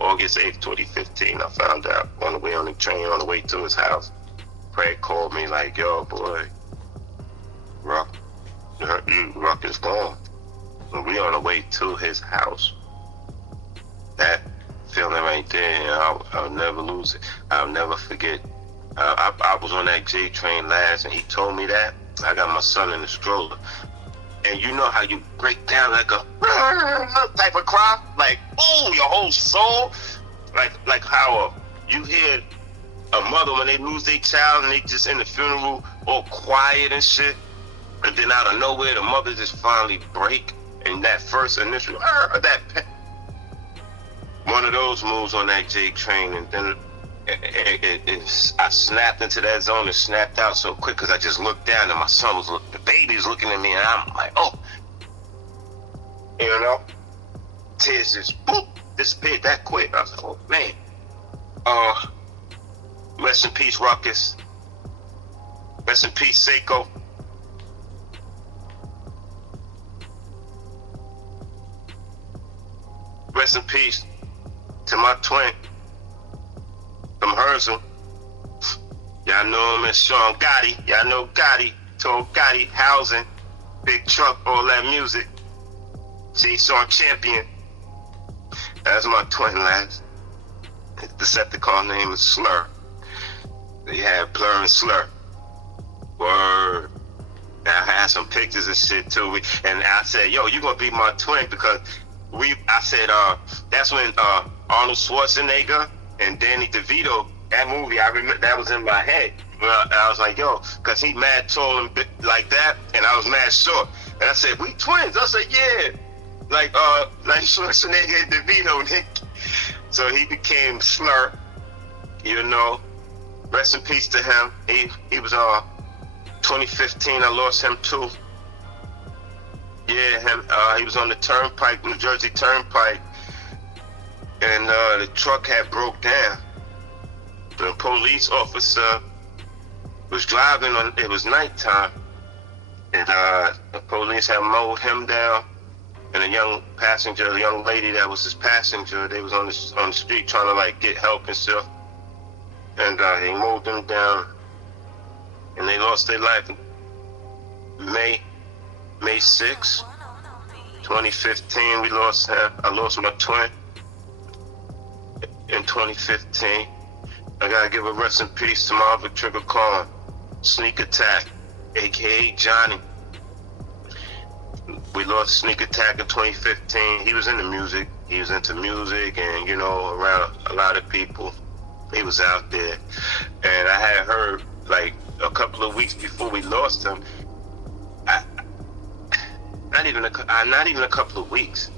August 8th, 2015, I found out on the way on the train, on the way to his house. Craig called me like, yo, boy, Ruckus gone. And we on the way to his house. That feeling right there, I'll never lose it. I'll never forget. I was on that J train last, and he told me that. I got my son in the stroller, and you know how you break down like a type of cry, like, oh, your whole soul, like how you hear a mother when they lose their child and they just in the funeral all quiet and shit, and then out of nowhere the mother just finally break, and that first initial one of those moves on that J train, and then I snapped into that zone and snapped out so quick because I just looked down and my son was the baby was looking at me, and I'm like, oh, you know, tears just boop disappeared that quick. I was like, oh man. Rest in peace, Ruckus. Rest in peace, Seiko. Rest in peace to my twin from Herzl. Y'all know him as Sean Gotti. Y'all know Gotti. Told Gotti, housing, big truck, all that music. Sean Champion. That's my twin lads. The Decepticon name is Slur. They had Blur and Slur. Word. I had some pictures and shit too. And I said, yo, you gonna be my twin because I said, that's when Arnold Schwarzenegger and Danny DeVito, that movie, I remember that was in my head. I was like, yo, cause he mad tall and like that, and I was mad short. And I said, we twins. I said, yeah. Like Schwarzenegger and DeVito, Nick. So he became Slur, you know. Rest in peace to him. He was 2015. I lost him too. Yeah, him. He was on the Turnpike, New Jersey Turnpike, and the truck had broke down. The police officer was driving on. It was nighttime, and the police had mowed him down. And a young passenger, a young lady that was his passenger, they was on the street trying to like get help and stuff. And he mowed them down, and they lost their life. May 6, 2015, we lost him. I lost my twin in 2015. I gotta give a rest in peace to my other trigger Khan, Sneak Attack, aka Johnny. We lost Sneak Attack in 2015. He was into music. He was into music and, you know, around a lot of people. He was out there. And I had heard, like, a couple of weeks before we lost him, not even a couple of weeks.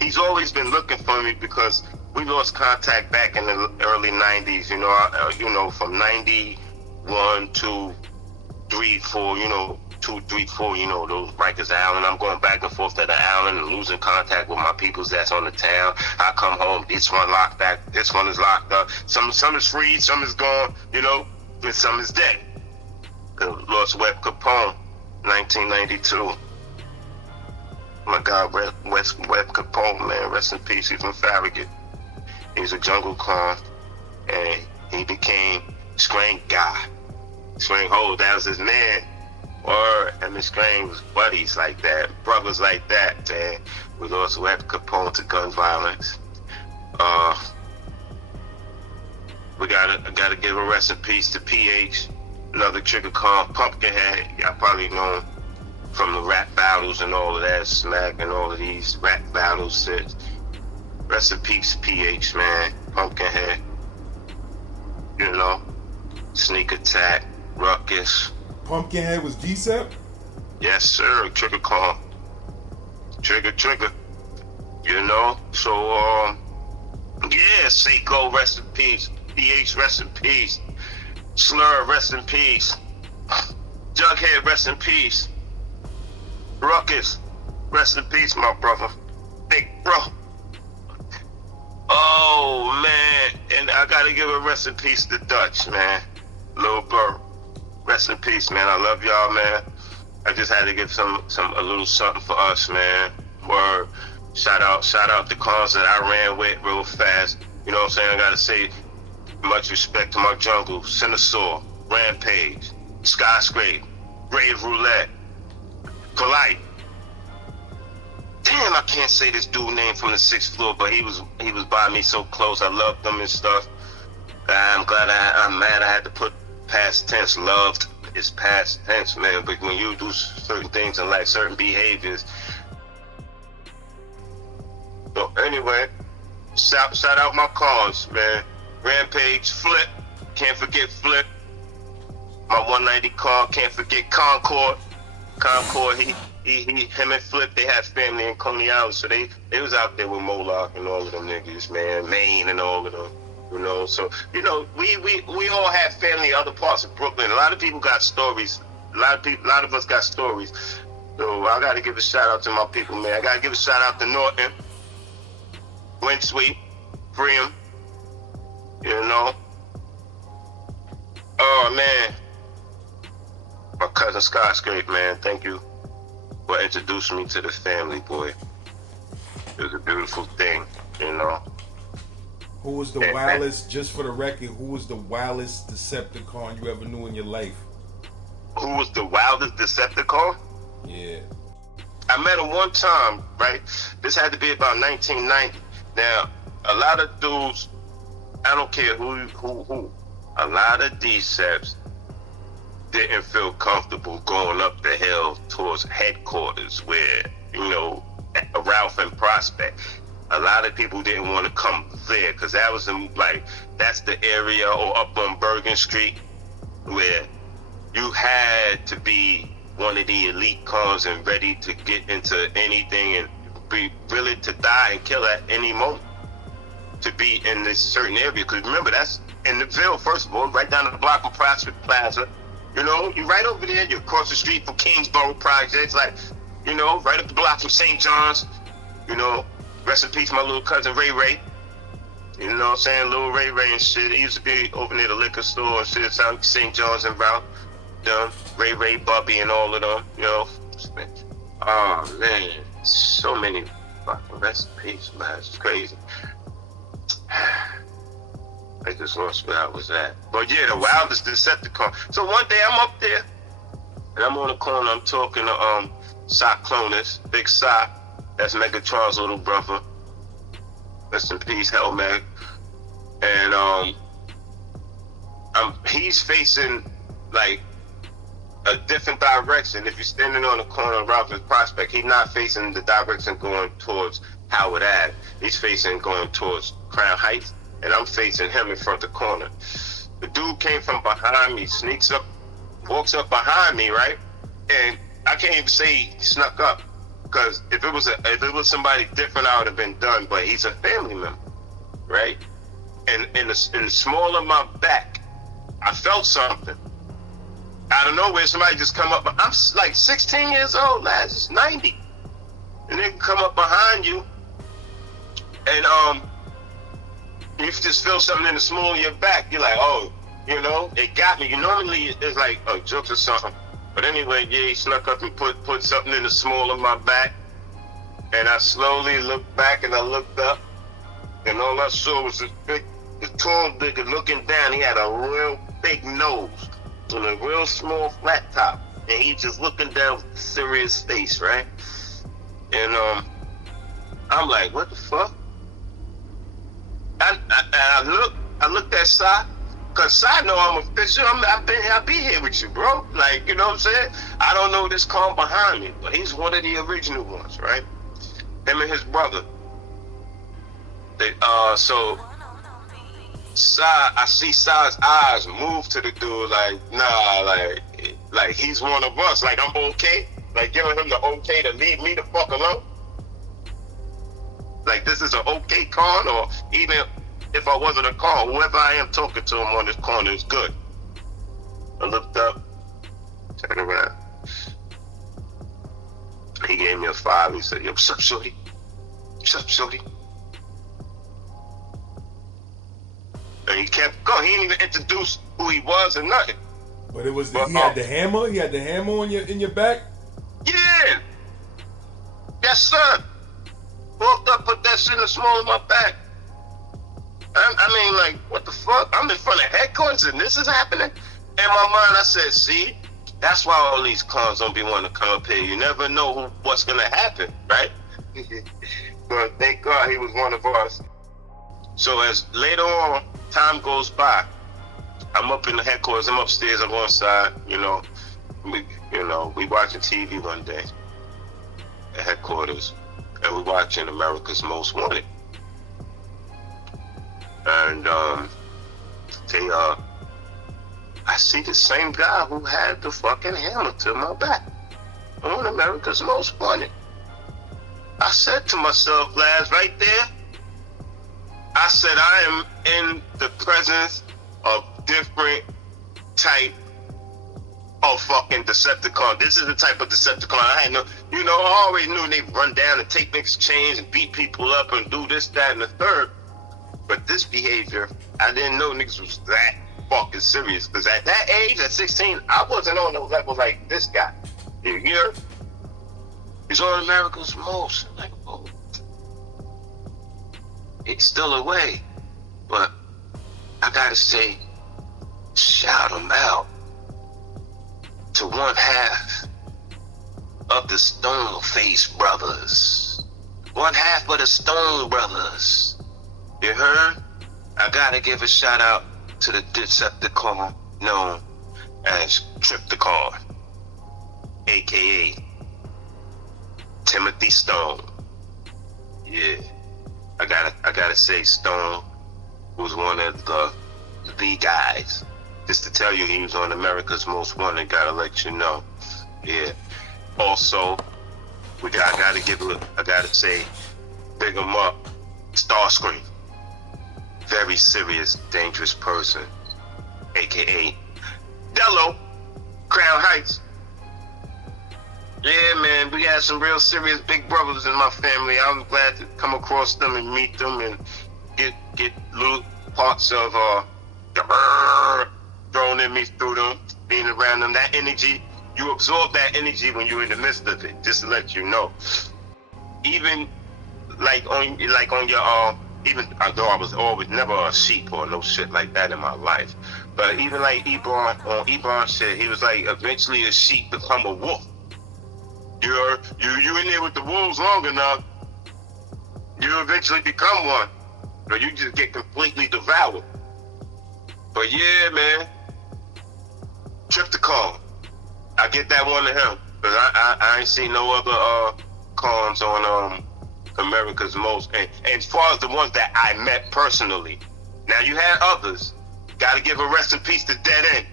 He's always been looking for me because we lost contact back in the early 90s, you know, from 91 to 3, 4, you know, 2, 3, 4, you know, those Rikers Island. I'm going back and forth to the island and losing contact with my peoples that's on the town. I come home, this one locked back, this one is locked up. Some is free, some is gone, you know, and some is dead. Lost Web Capone, 1992. My God, Web Capone, man, rest in peace. He's from Farragut. He was a jungle clown, and he became Screen Guy. Screen Ho, that was his man. Or him and Screen was buddies like that, brothers like that, man. We lost Web Capone to gun violence. We gotta give a rest in peace to PH, another trigger Khan, Pumpkinhead. Y'all probably know him from the rap battles and all of that, smack and all of these rap battles. Rest in peace, PH, man. Pumpkinhead. You know, Sneak Attack, Ruckus. Pumpkinhead was Decep? Yes, sir. Trigger Khan. Trigger. You know? So, yeah, Seiko, rest in peace. PH, rest in peace. Slur, rest in peace. Jughead, rest in peace. Ruckus, rest in peace, my brother. Big bro. Oh, man. And I gotta give a rest in peace to Dutch, man. Lil Blurr. Rest in peace, man. I love y'all, man. I just had to give a little something for us, man. Word. Shout out the cons that I ran with real fast. You know what I'm saying? I gotta say much respect to my jungle, Sinisaur, Rampage, Skyscrape, Brave Roulette, Polite. Damn, I can't say this dude name from the 6th floor, but he was by me so close. I loved him and stuff. I'm mad I had to put past tense. Loved is past tense, man. But when you do certain things and like certain behaviors. So anyway, Shout out my cars, man. Rampage, Flip. Can't forget Flip. My 190 car. Can't forget Concord. Him and Flip, they had family in Coney Island, so they was out there with Moloch and all of them niggas, man. Maine and all of them. You know, so you know, we all have family in other parts of Brooklyn. A lot of people got stories. A lot of us got stories. So I gotta give a shout out to my people, man. I gotta give a shout out to Norton, Wind Sweep, Freedom. You know. Oh man. My cousin Skyscrape, man. Thank you for introducing me to the family, boy. It was a beautiful thing, you know. Who was the wildest, just for the record, who was the wildest Decepticon you ever knew in your life? Who was the wildest Decepticon? Yeah. I met him one time, right? This had to be about 1990. Now, a lot of dudes, I don't care who, a lot of Deceps didn't feel comfortable going up the hill towards headquarters where, you know, Ralph and Prospect. A lot of people didn't want to come there because that was that's the area, or up on Bergen Street, where you had to be one of the elite cons and ready to get into anything and be willing to die and kill at any moment to be in this certain area. Because remember, that's in the Ville, first of all, right down the block from Prospect Plaza. You know, you're right over there. You're across the street from Kingsborough Projects, like, you know, right up the block from St. John's. You know, rest in peace, my little cousin Ray Ray. You know what I'm saying? Little Ray Ray and shit. He used to be over near the liquor store and shit, South St. John's and Route. Ray Ray, Bubby, and all of them. You know. Oh man, so many fucking rest in peace, man. It's crazy. I just lost where I was at. But yeah, the wildest Decepticon. So one day I'm up there, and I'm on the corner, I'm talking to Cyclonus, Big Cy, that's Megatron's little brother. Rest in peace, Hellman. And he's facing like a different direction. If you're standing on the corner of Ralph and Prospect, he's not facing the direction going towards Howard Ave. He's facing going towards Crown Heights. And I'm facing him in front of the corner. The dude came from behind me, sneaks up, walks up behind me, right? And I can't even say he snuck up, because if it was somebody different, I would have been done. But he's a family member, right? And in the small of my back, I felt something. Out of nowhere, somebody just come up. I'm like 16 years old, lads. It's 90, and they come up behind you, and you just feel something in the small of your back. You're like, oh, you know, it got me. Normally it's like a joke or something. But anyway, yeah, he snuck up and put something in the small of my back. And I slowly looked back and I looked up. And all I saw was this tall nigga looking down. He had a real big nose and a real small flat top. And he just looking down with a serious face, right? And I'm like, what the fuck? I looked at Cy, cause Cy know I'm official. I be here with you, bro. Like, you know what I'm saying? I don't know this con behind me, but he's one of the original ones, right? Him and his brother. So Cy, I see Cy's eyes move to the dude, like, nah, like he's one of us. Like, I'm okay. Like, giving him the okay to leave me the fuck alone. Like, this is an okay con, or even if I wasn't a con, whoever I am talking to him on this corner is good. I looked up, turned around. He gave me a 5. He said, yo, what's up, shorty? What's up, shorty? And he kept going. He didn't even introduce who he was or nothing. But it was he had the hammer? He had the hammer in your back? Yeah. Yes, sir. Walked up, put that shit in the small of my back. I mean, like, what the fuck? I'm in front of headquarters and this is happening? In my mind, I said, see, that's why all these clowns don't be wanting to come up here. You never know what's going to happen, right? But thank God he was one of us. So as later on, time goes by, I'm up in the headquarters, I'm upstairs, I'm on side, we watching TV one day at headquarters. And we're watching America's Most Wanted. And I see the same guy who had the fucking hammer to my back on America's Most Wanted. I said to myself, Laz, right there, I said I am in the presence of different type of fucking Decepticon. This is the type of Decepticon I had no, I always knew they'd run down and take niggas' chains and beat people up and do this, that, and the third. But this behavior, I didn't know niggas was that fucking serious. Because at that age, at 16, I wasn't on the level like this guy. You hear? He's on America's Most. Like, oh, it's still away. But I gotta say, shout him out to one half of the Stone Face Brothers. One half of the Stone Brothers. You heard? I gotta give a shout out to the Decepticon known as Tripticon, aka Timothy Stone. Yeah, I gotta say Stone was one of the guys. Just to tell you he was on America's Most Wanted, gotta let you know. Yeah. Also, I gotta say, big him up, Starscream. Very serious, dangerous person, aka Dello, Crown Heights. Yeah, man, we had some real serious big brothers in my family. I was glad to come across them and meet them and get little parts of the thrown in me through them, being around them. That energy, you absorb that energy when you're in the midst of it. Just to let you know. Even like on your even though I was always never a sheep or no shit like that in my life, but even like Ebron said, he was like, eventually a sheep become a wolf. You in there with the wolves long enough, you eventually become one, or you just get completely devoured. But yeah, man, Tripticon, I get that one to him, because I ain't seen no other cons on America's Most, and as far as the ones that I met personally. Now you had others. Gotta give a rest in peace to Dead End.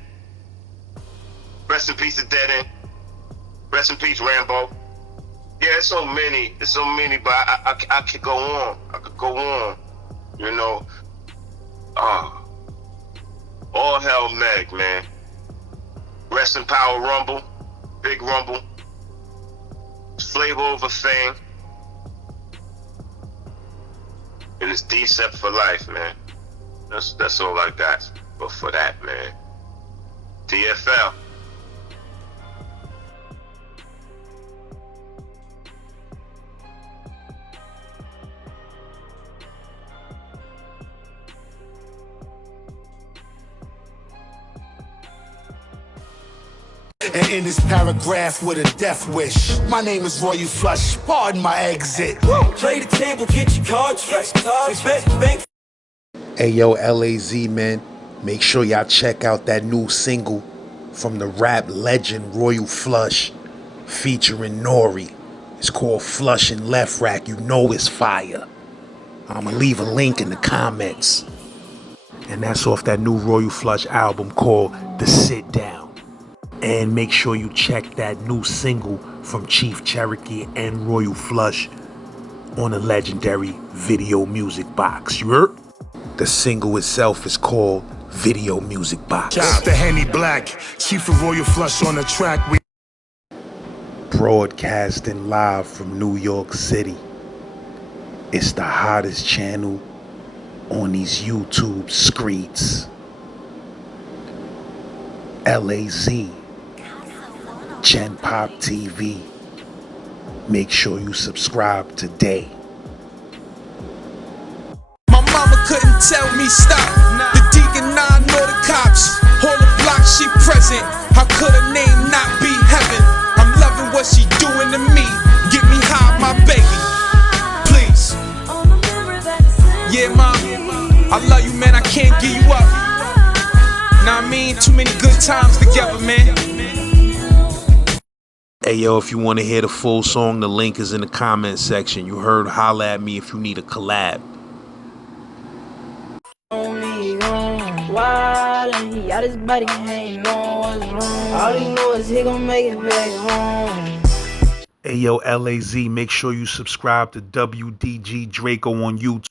Rest in peace to Dead End. Rest in peace, Rambo. Yeah, there's so many, but I could go on. I could go on. You know. All hell Meg, man. Rest in power, Rumble. Big Rumble. Flavor Over Fame. And it's Decept for life, man. That's all I got. But for that, man. TFL. And in this paragraph with a death wish, my name is Royal Flush, pardon my exit. Play the table, get your cards right. Hey yo, LAZ man, make sure y'all check out that new single from the rap legend Royal Flush featuring Nori. It's called Flush and Left Rack. You know it's fire. I'ma leave a link in the comments. And that's off that new Royal Flush album called The Sit Down. And make sure you check that new single from Chief Cherokee and Royal Flush on the legendary Video Music Box. You heard? The single itself is called Video Music Box. Shout out to Henny Black, Chief of Royal Flush on the track. Broadcasting live from New York City. It's the hottest channel on these YouTube streets. LAZ. Gen Pop TV. Make sure you subscribe today. My mama couldn't tell me stop. The deacon, I know the cops. All the block, she present. How could her name not be heaven? I'm loving what she doing to me. Get me high, my baby. Please. Yeah, mom. I love you, man. I can't give you up. Now I mean, too many good times together, man. Hey yo, if you want to hear the full song, the link is in the comment section. You heard? Holla at me if you need a collab. out and he out his body, he ain't knowing what's wrong. All he know is he gon' make it back home. Hey yo, LAZ, make sure you subscribe to WDG Draco on YouTube.